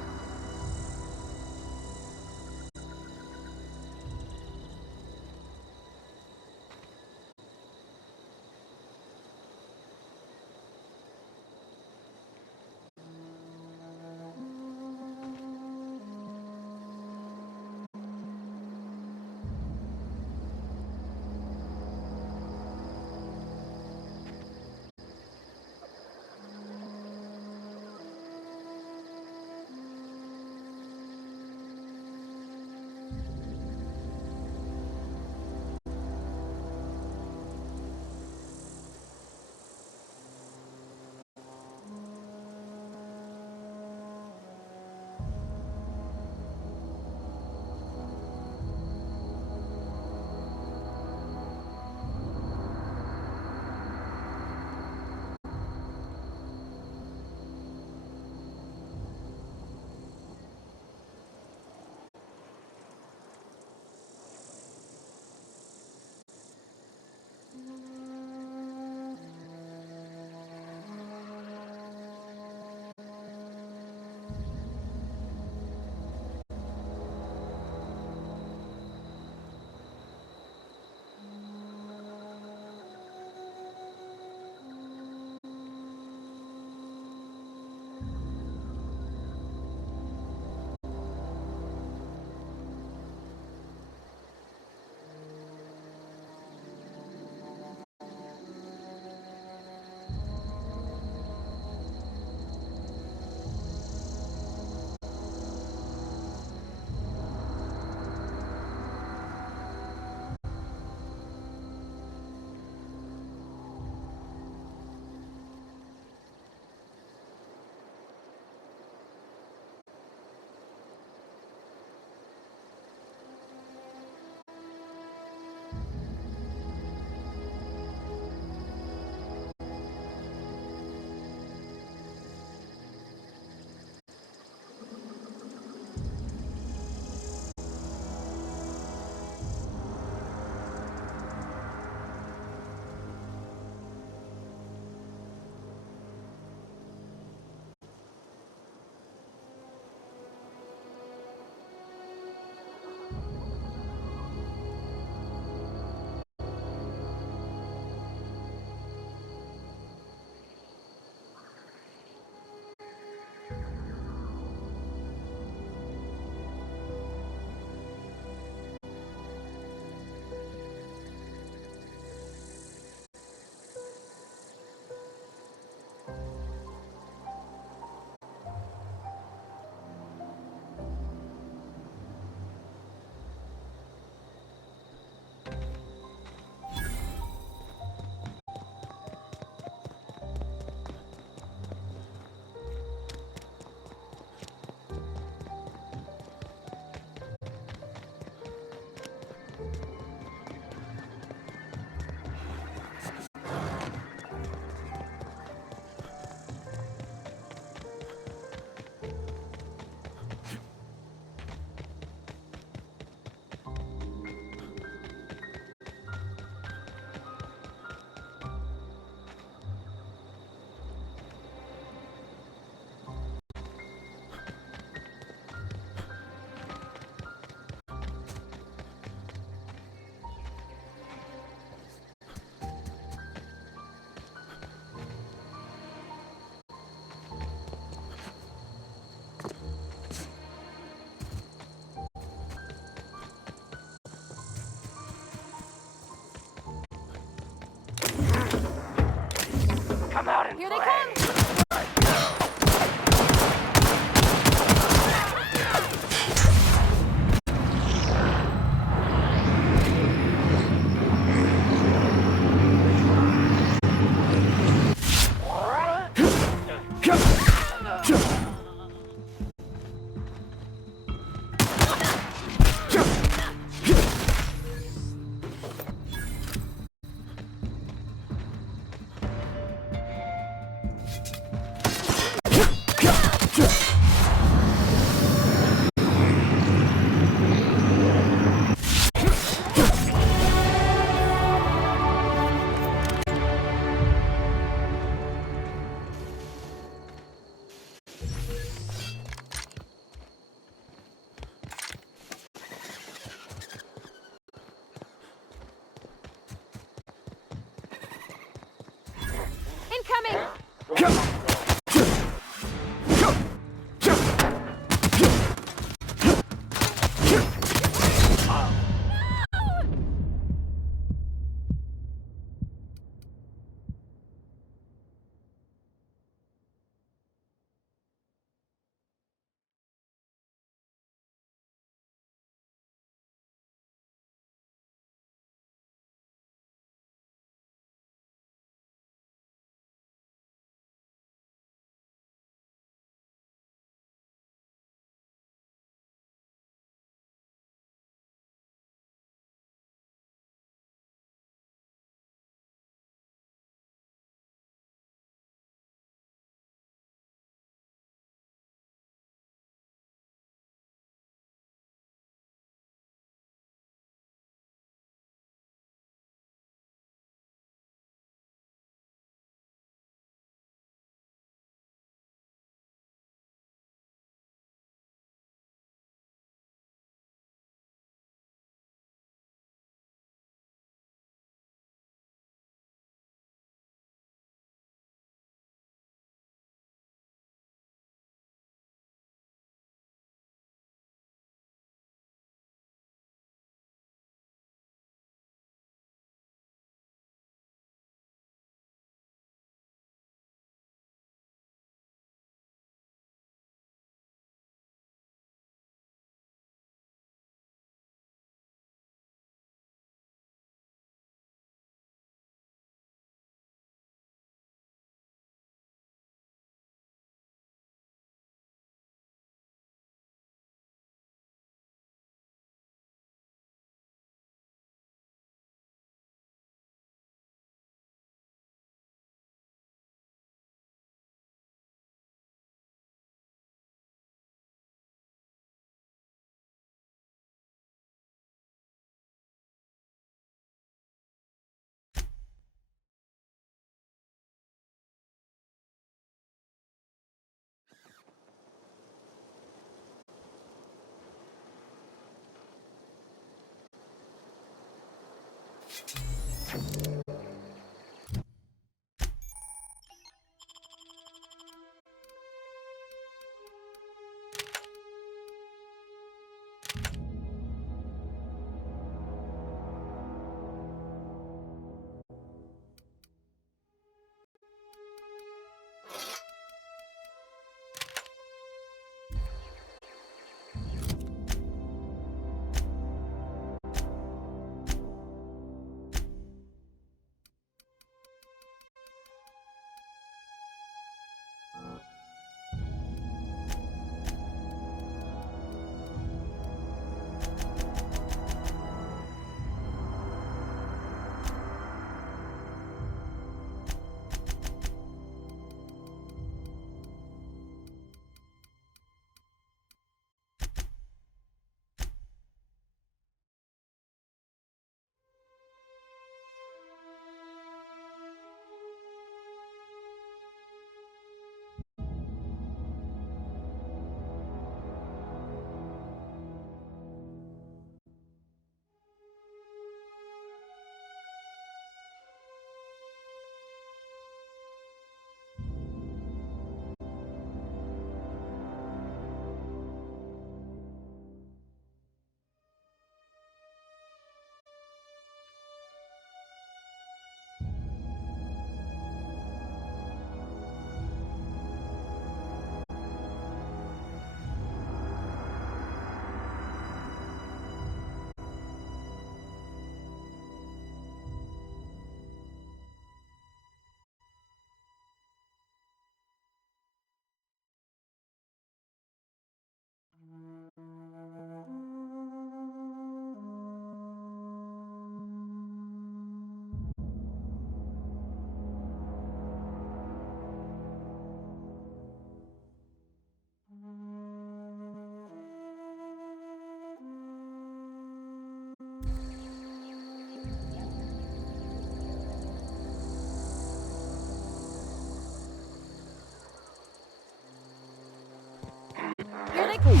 Here they come!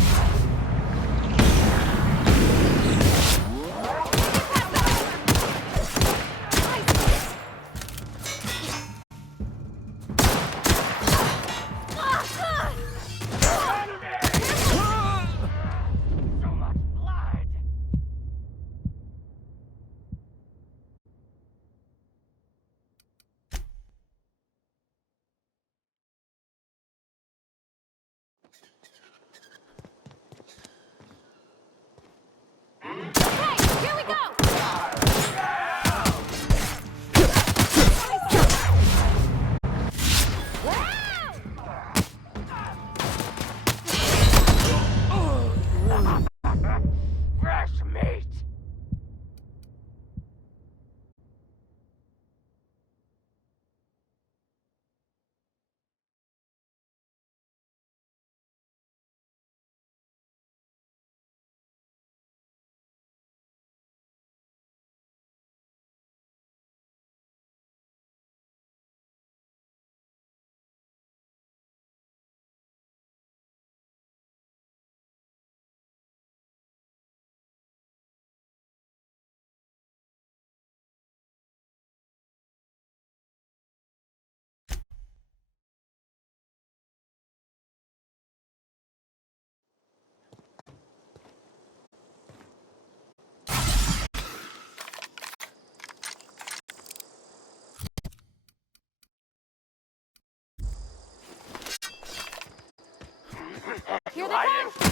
Fresh meat! Here they come!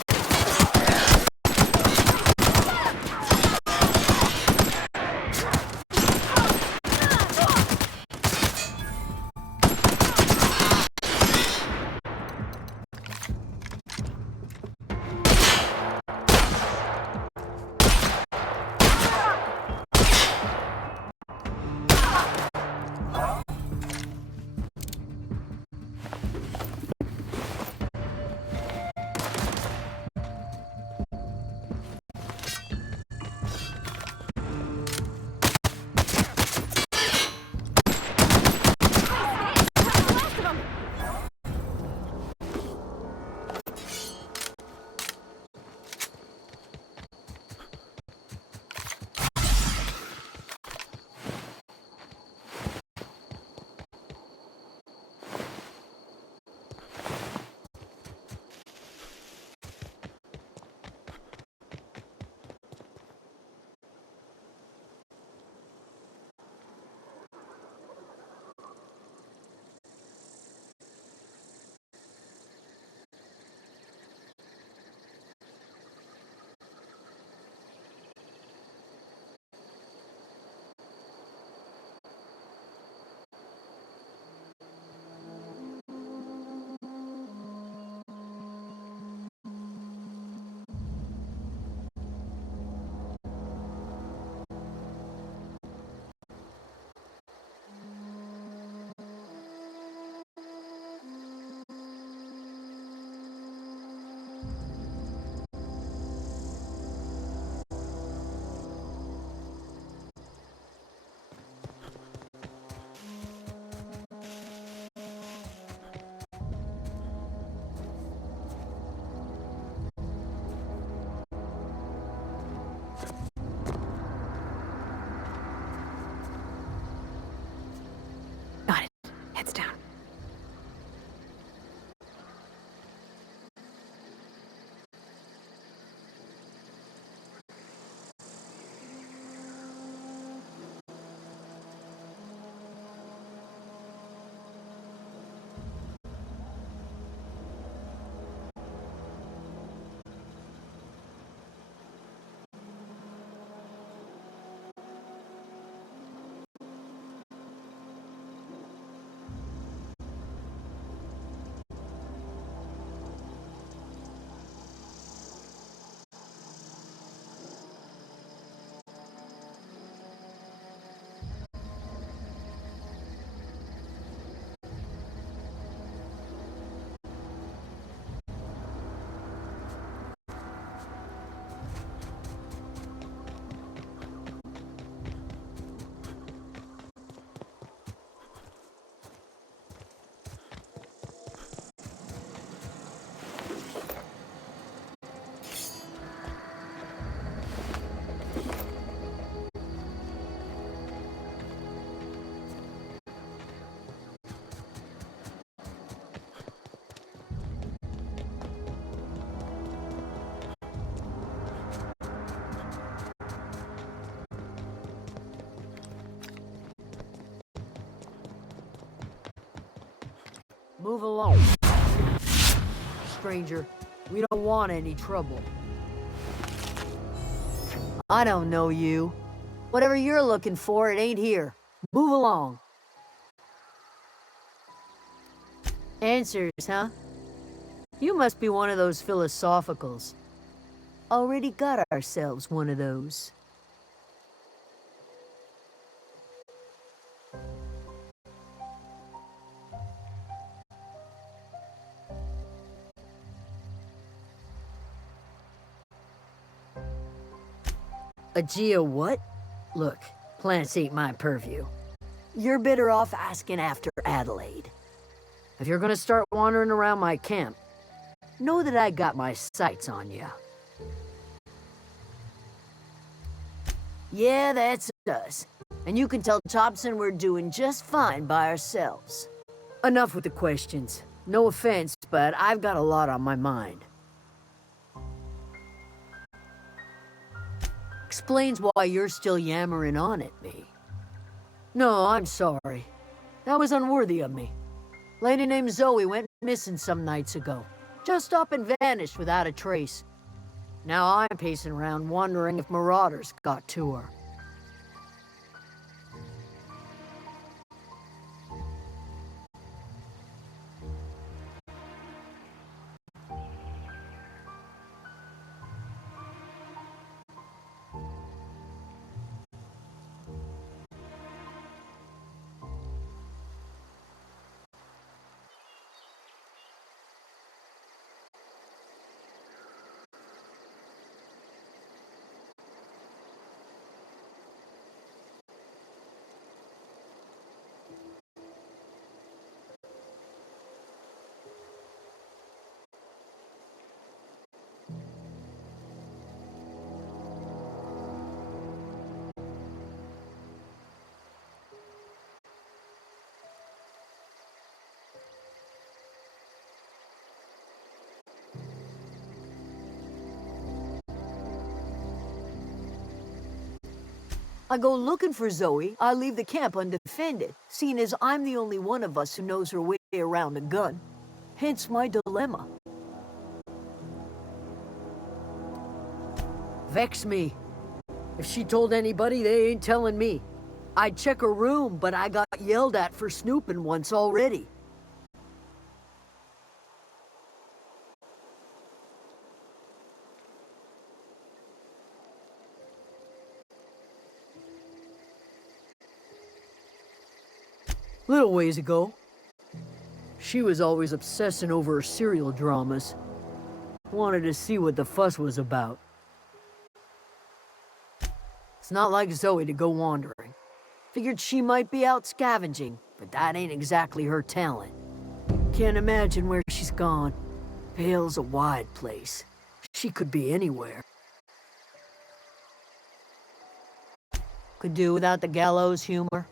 Move along. Stranger, we don't want any trouble. I don't know you. Whatever you're looking for, it ain't here. Move along. Answers, huh? You must be one of those philosophicals. Already got ourselves one of those. A geo what? Look, plants ain't my purview. You're better off asking after Adelaide. If you're gonna start wandering around my camp, know that I got my sights on you. Yeah, that's us. And you can tell Thompson we're doing just fine by ourselves. Enough with the questions. No offense, but I've got a lot on my mind. Explains why you're still yammering on at me. No, I'm sorry. That was unworthy of me. Lady named Zoe went missing some nights ago. Just up and vanished without a trace. Now I'm pacing around wondering if marauders got to her. I go looking for Zoe, I leave the camp undefended, seeing as I'm the only one of us who knows her way around a gun. Hence my dilemma. Vex me. If she told anybody, they ain't telling me. I'd check her room, but I got yelled at for snooping once already. Little ways ago, she was always obsessing over her serial dramas. Wanted to see what the fuss was about. It's not like Zoe to go wandering. Figured she might be out scavenging, but that ain't exactly her talent. Can't imagine where she's gone. Vale's a wide place. She could be anywhere. Could do without the gallows humor.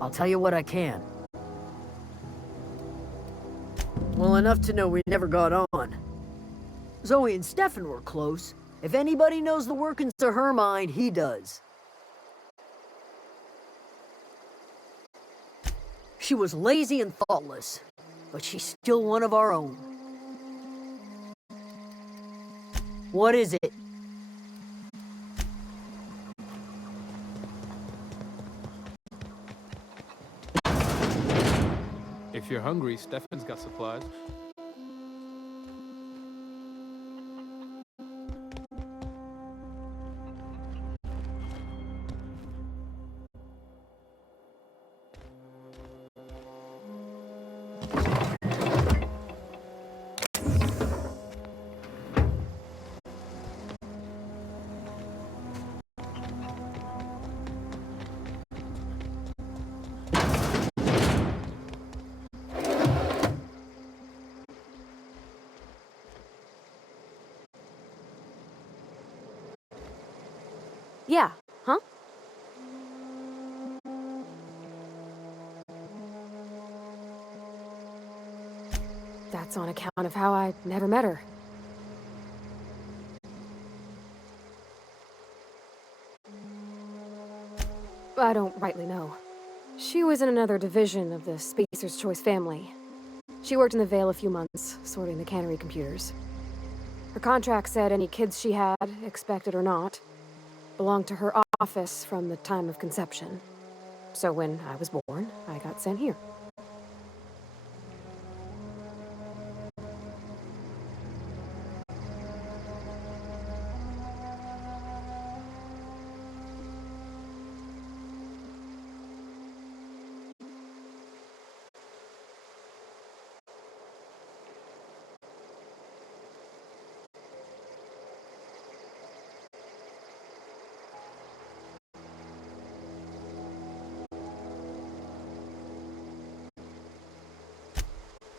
I'll tell you what I can. Well, enough to know we never got on. Zoe and Stefan were close. If anybody knows the workings of her mind, he does. She was lazy and thoughtless, but she's still one of our own. What is it? If you're hungry, Stefan's got supplies. Yeah, huh? That's on account of how I never met her. I don't rightly know. She was in another division of the Spacer's Choice family. She worked in the Vale a few months, sorting the cannery computers. Her contract said any kids she had, expected or not, belonged to her office from the time of conception. So when I was born, I got sent here.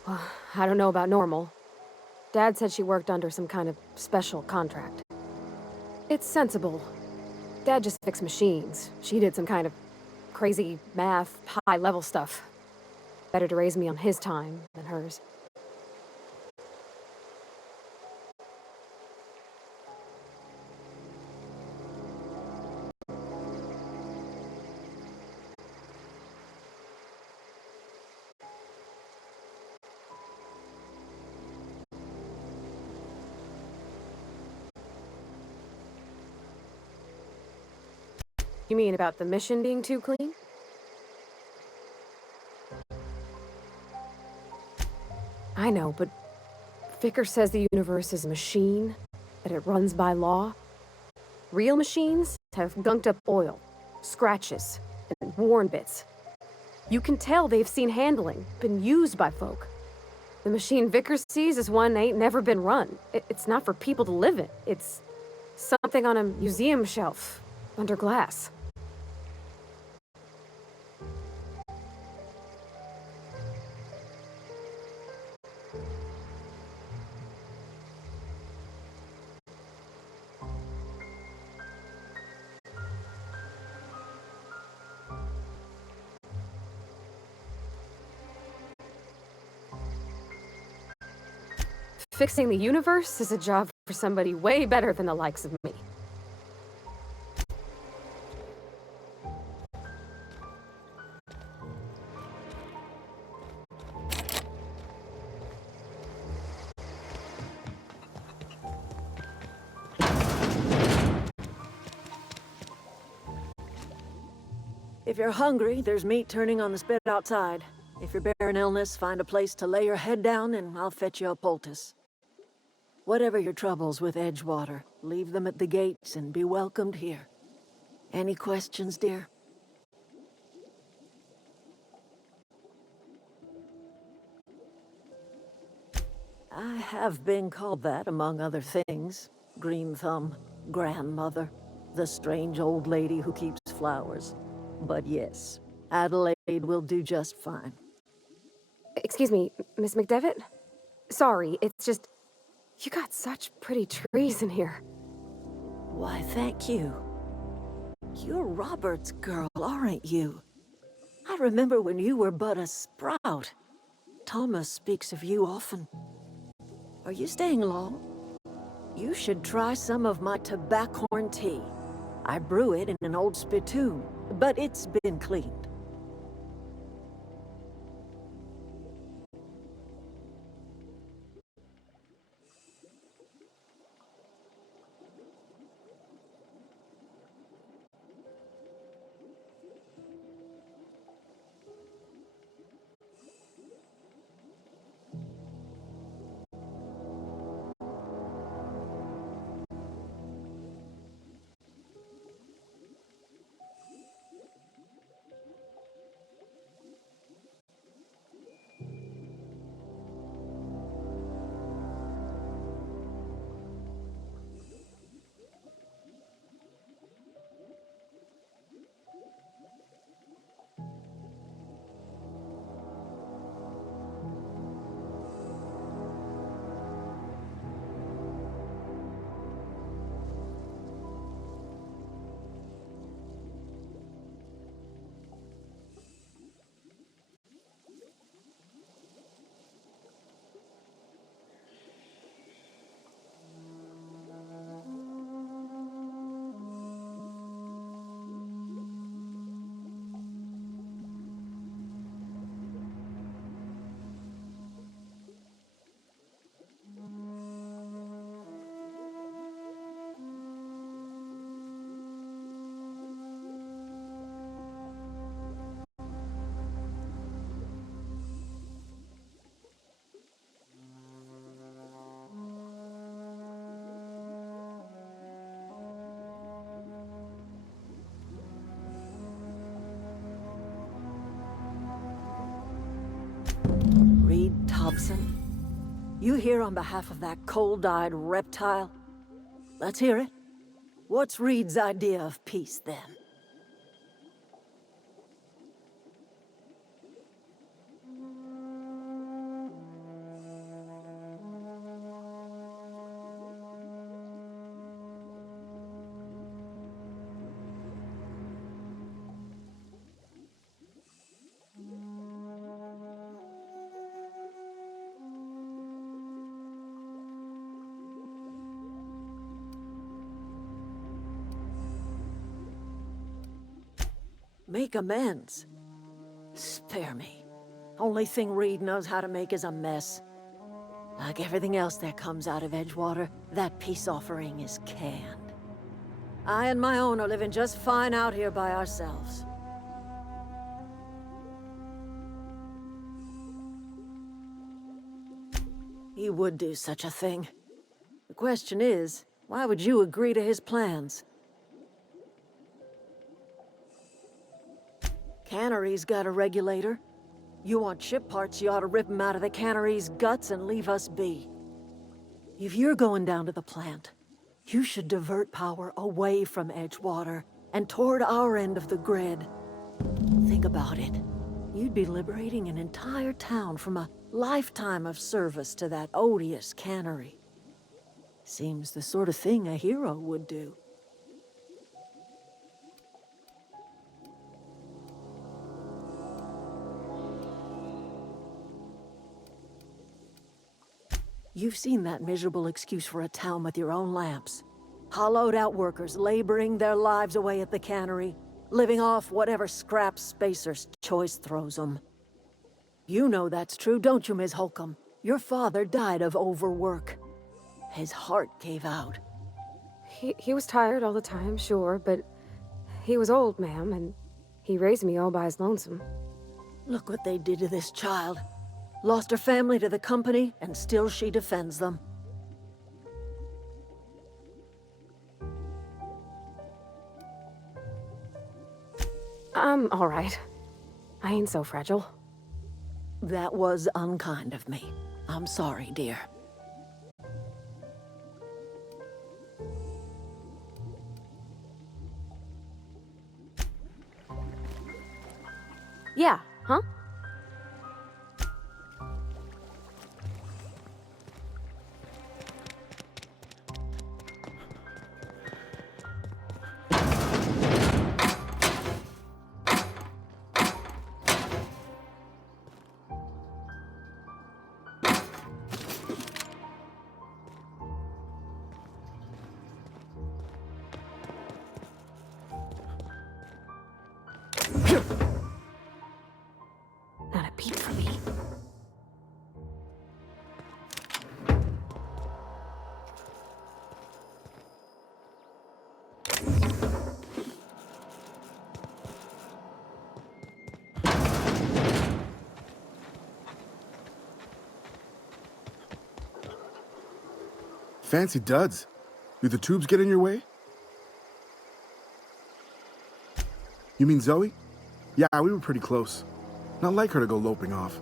Well, I don't know about normal. Dad said she worked under some kind of special contract. It's sensible. Dad just fixed machines. She did some kind of crazy math, high-level stuff. Better to raise me on his time than hers. You mean about the mission being too clean? I know, but Vicker says the universe is a machine, that it runs by law. Real machines have gunked up oil, scratches, and worn bits. You can tell they've seen handling, been used by folk. The machine Vicker sees is one ain't never been run. It's not for people to live in. It's something on a museum shelf, under glass. Fixing the universe is a job for somebody way better than the likes of me. If you're hungry, there's meat turning on the spit outside. If you're bearing illness, find a place to lay your head down and I'll fetch you a poultice. Whatever your troubles with Edgewater, leave them at the gates and be welcomed here. Any questions, dear? I have been called that, among other things. Green Thumb, grandmother, the strange old lady who keeps flowers. But yes, Adelaide will do just fine. Excuse me, Miss McDevitt? Sorry, it's just... You got such pretty trees in here. Why, thank you. You're Robert's girl, aren't you? I remember when you were but a sprout. Thomas speaks of you often. Are you staying long? You should try some of my tobaccorn tea. I brew it in an old spittoon, but it's been cleaned. Hobson? You here on behalf of that cold-eyed reptile? Let's hear it. What's Reed's idea of peace, then? Make amends? Spare me. Only thing Reed knows how to make is a mess. Like everything else that comes out of Edgewater, that peace offering is canned. I and my own are living just fine out here by ourselves. He would do such a thing. The question is, why would you agree to his plans? Cannery's got a regulator. You want ship parts, you ought to rip them out of the cannery's guts and leave us be. If you're going down to the plant, you should divert power away from Edgewater and toward our end of the grid. Think about it. You'd be liberating an entire town from a lifetime of service to that odious cannery. Seems the sort of thing a hero would do. You've seen that miserable excuse for a town with your own lamps. Hollowed out workers laboring their lives away at the cannery, living off whatever scraps Spacer's Choice throws them. You know that's true, don't you, Ms. Holcomb? Your father died of overwork. His heart gave out. He was tired all the time, sure, but he was old, ma'am, and he raised me all by his lonesome. Look what they did to this child. Lost her family to the company, and still she defends them. I'm all right. I ain't so fragile. That was unkind of me. I'm sorry, dear. Yeah, huh? Not a peep for me. Fancy duds. Do the tubes get in your way? You mean Zoe? Yeah, we were pretty close. Not like her to go loping off.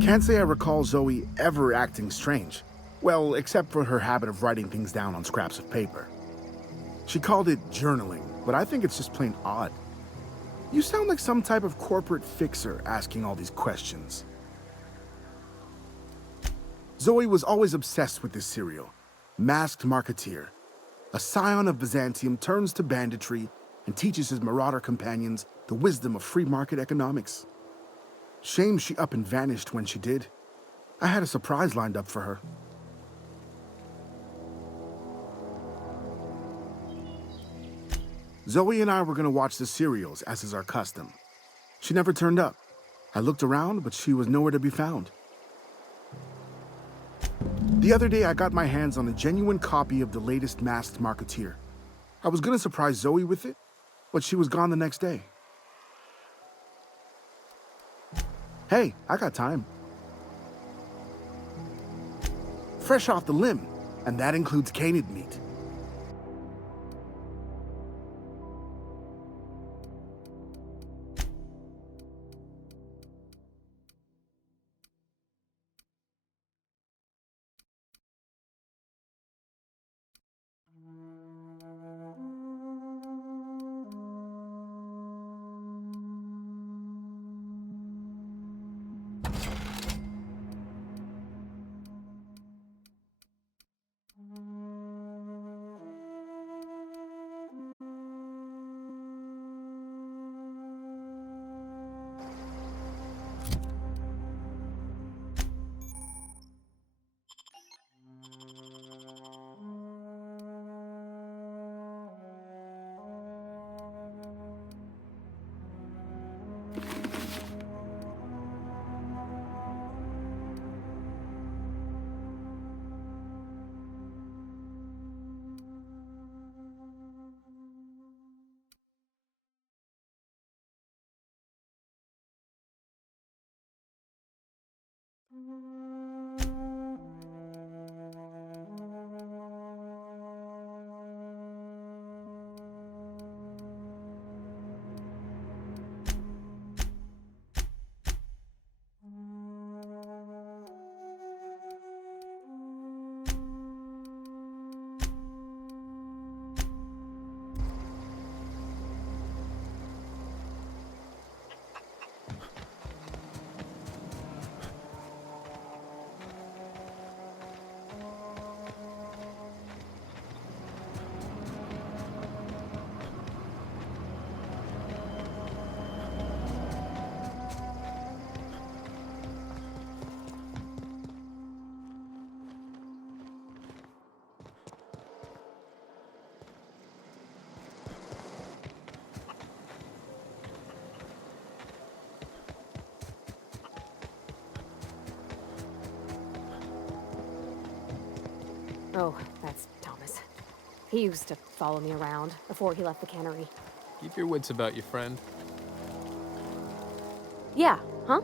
Can't say I recall Zoe ever acting strange. Well, except for her habit of writing things down on scraps of paper. She called it journaling, but I think it's just plain odd. You sound like some type of corporate fixer asking all these questions. Zoe was always obsessed with this serial, Masked Marketeer. A scion of Byzantium turns to banditry and teaches his marauder companions the wisdom of free market economics. Shame she up and vanished when she did. I had a surprise lined up for her. Zoe and I were going to watch the serials, as is our custom. She never turned up. I looked around, but she was nowhere to be found. The other day, I got my hands on a genuine copy of the latest Masked Marketeer. I was going to surprise Zoe with it, but she was gone the next day. Hey, I got time. Fresh off the limb, and that includes canid meat. Oh, that's Thomas. He used to follow me around before he left the cannery. Keep your wits about you, friend. Yeah, huh?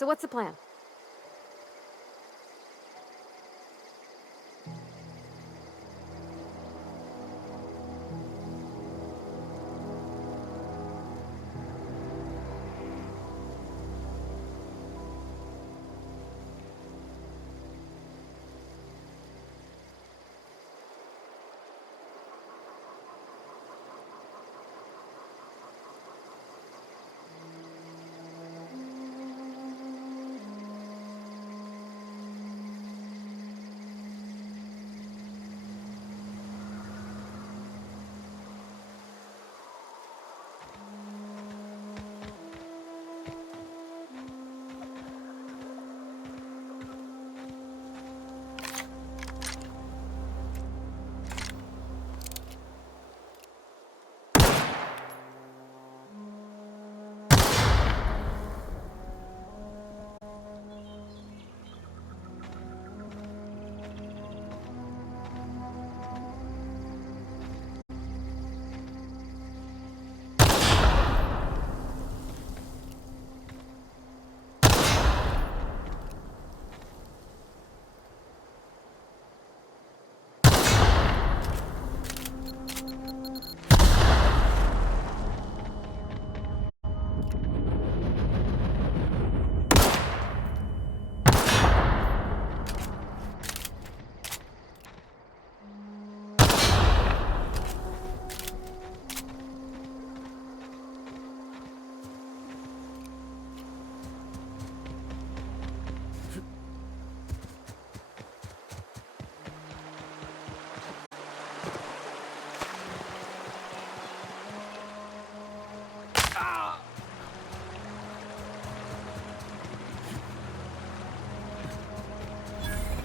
So what's the plan?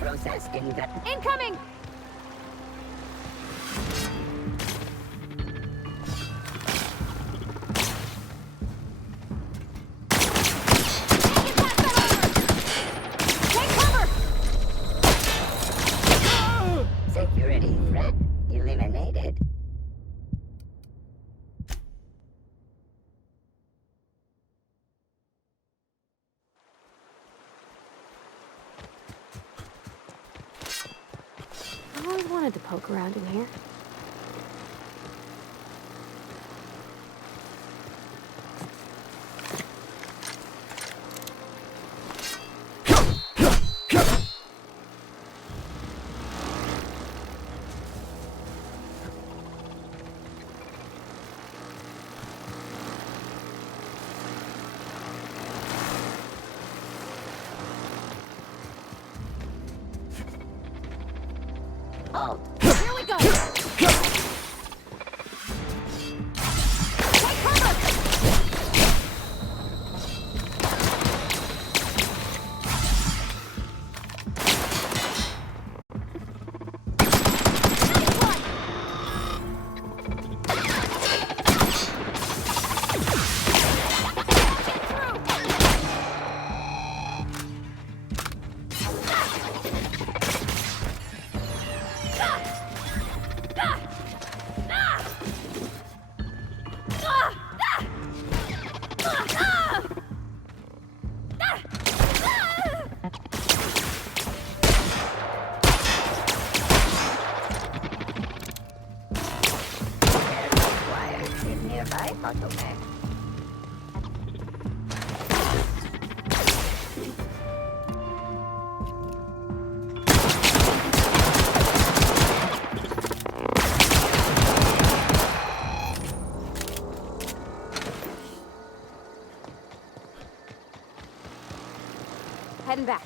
Process Incoming! Security threat eliminated. I always wanted to poke around in here. Halt! Here we go! Take cover! Nearby bottleneck. Heading back.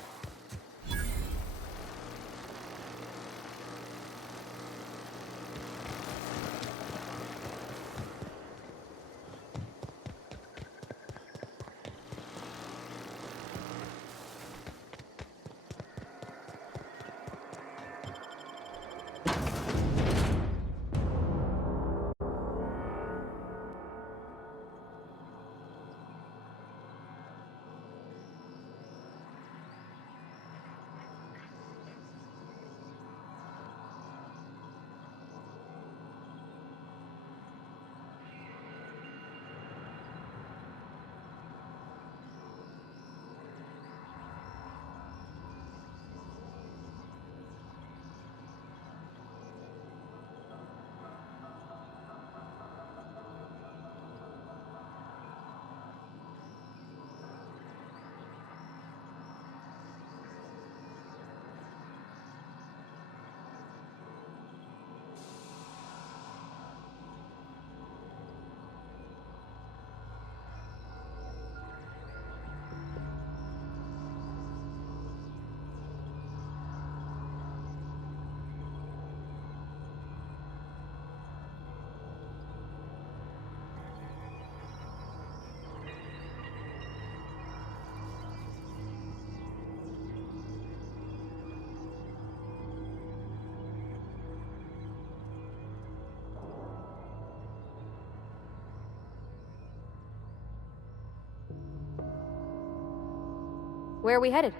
Where are we headed?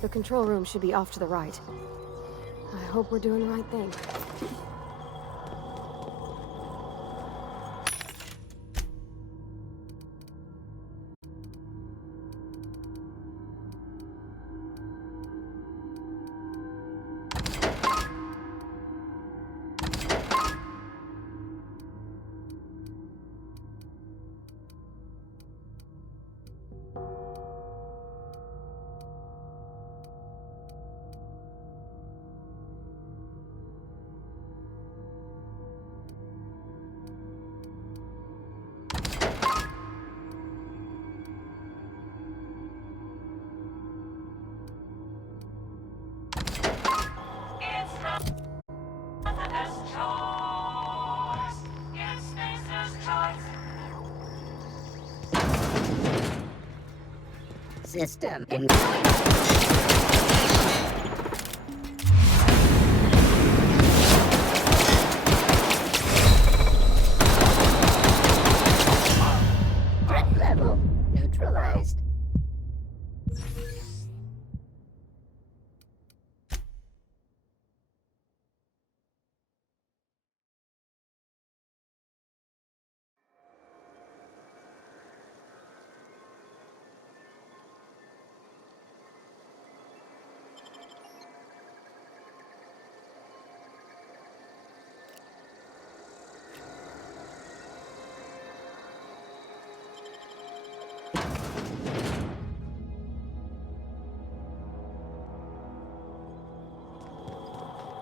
The control room should be off to the right. I hope we're doing the right thing. System threat level neutralized.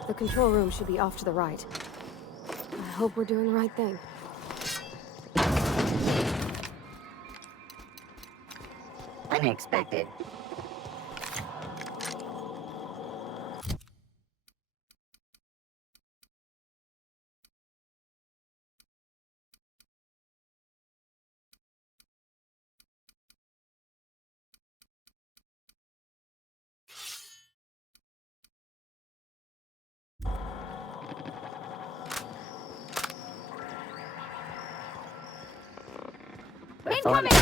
The control room should be off to the right. I hope we're doing the right thing. Unexpected. Incoming!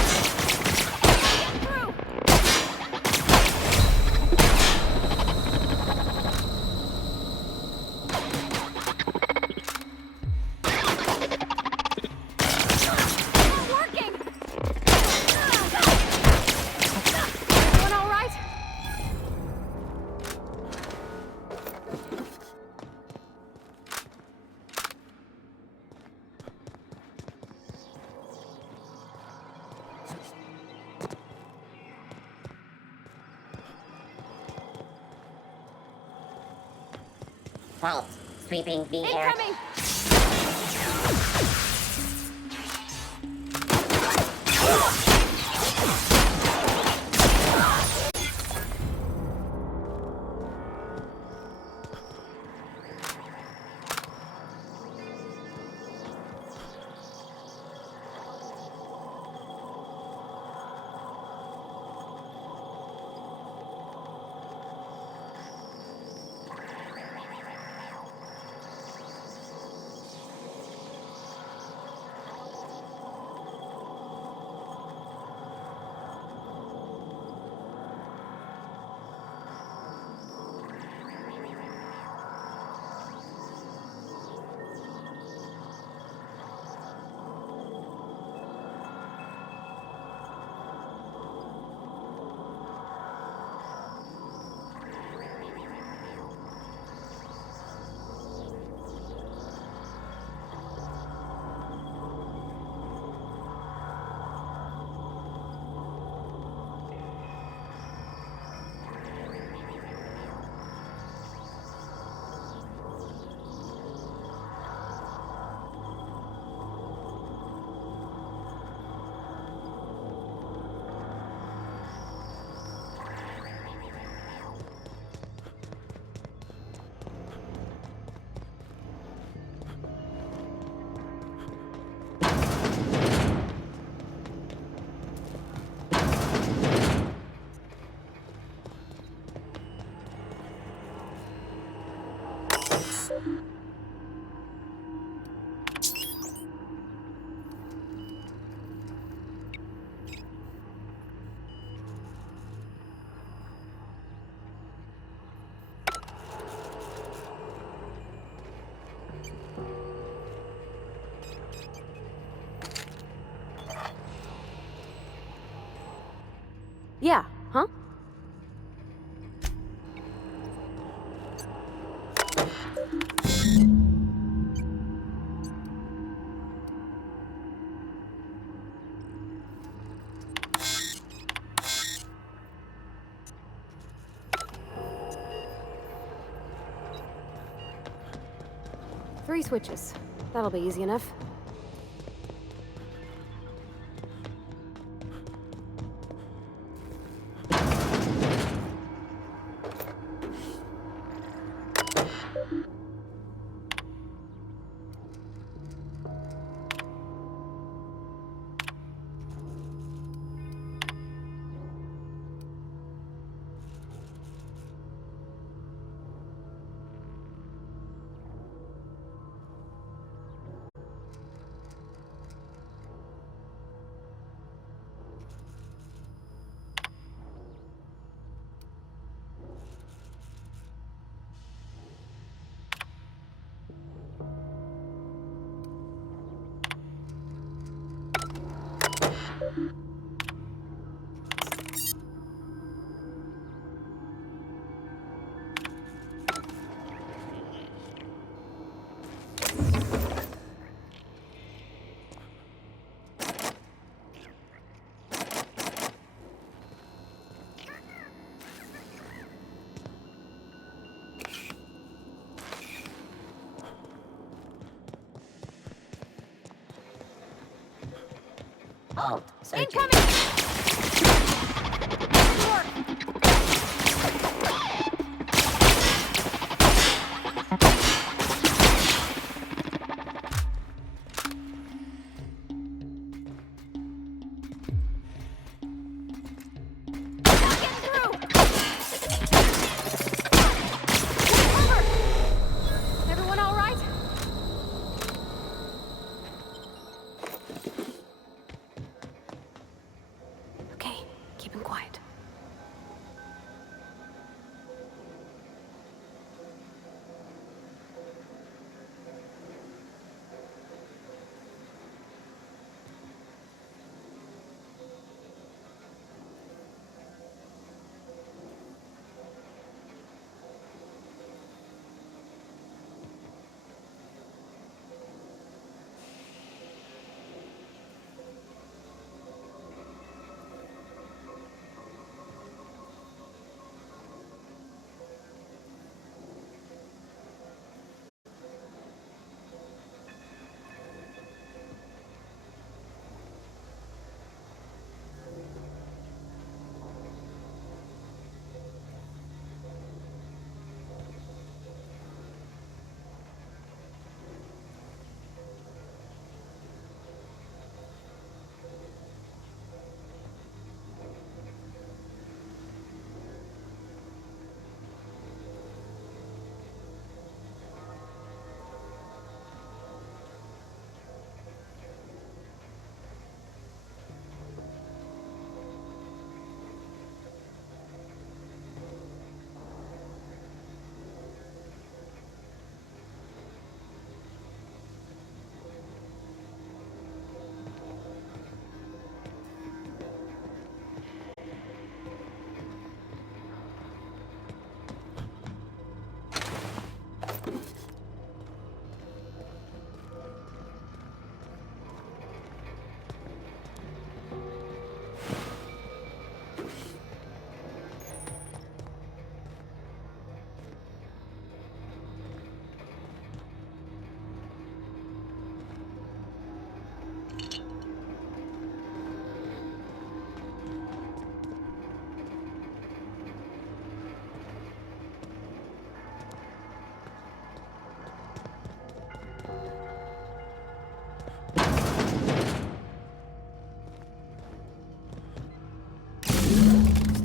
Halt. Sweeping the air. Incoming! Yeah, huh? Three switches. That'll be easy enough. Halt. Incoming! Everyone all right? Okay, keep him quiet.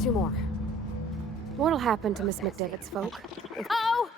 Two more. What'll happen to Miss McDevitt's folk? Oh!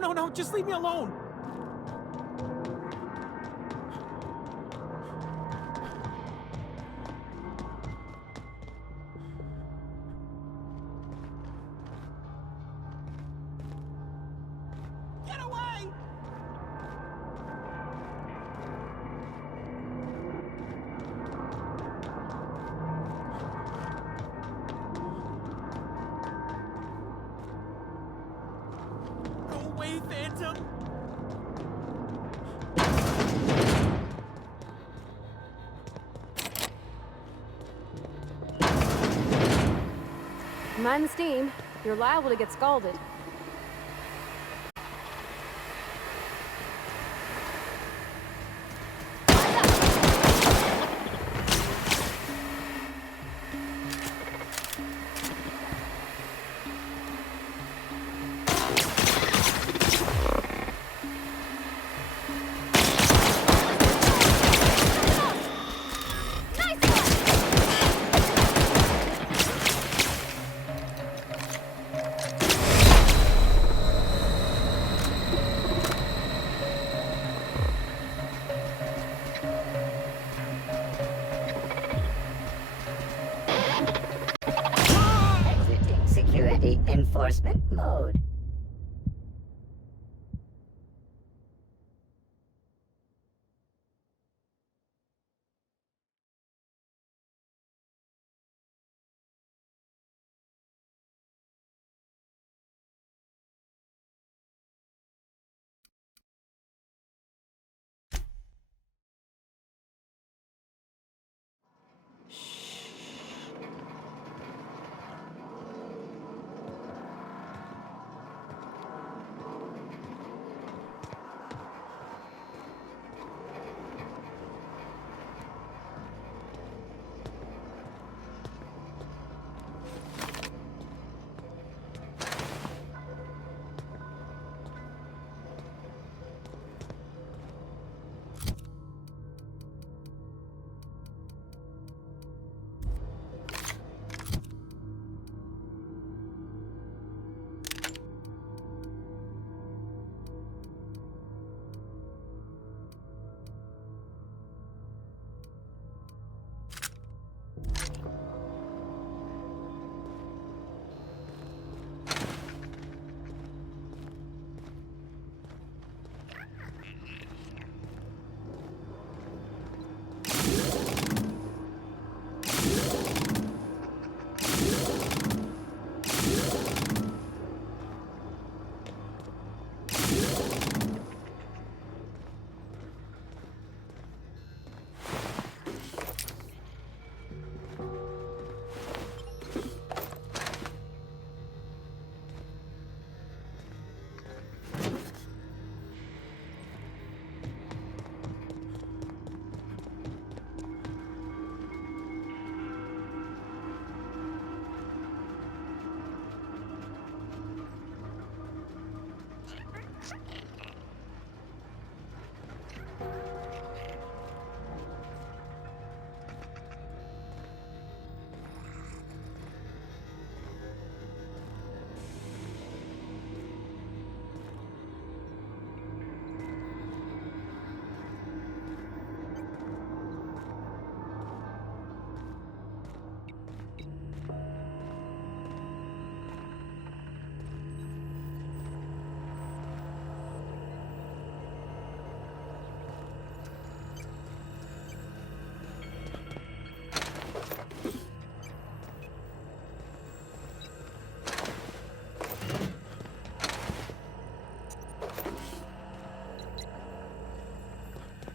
No, just leave me alone. Get away! Go away, Phantom! Mind the steam. You're liable to get scalded. Exiting security enforcement mode.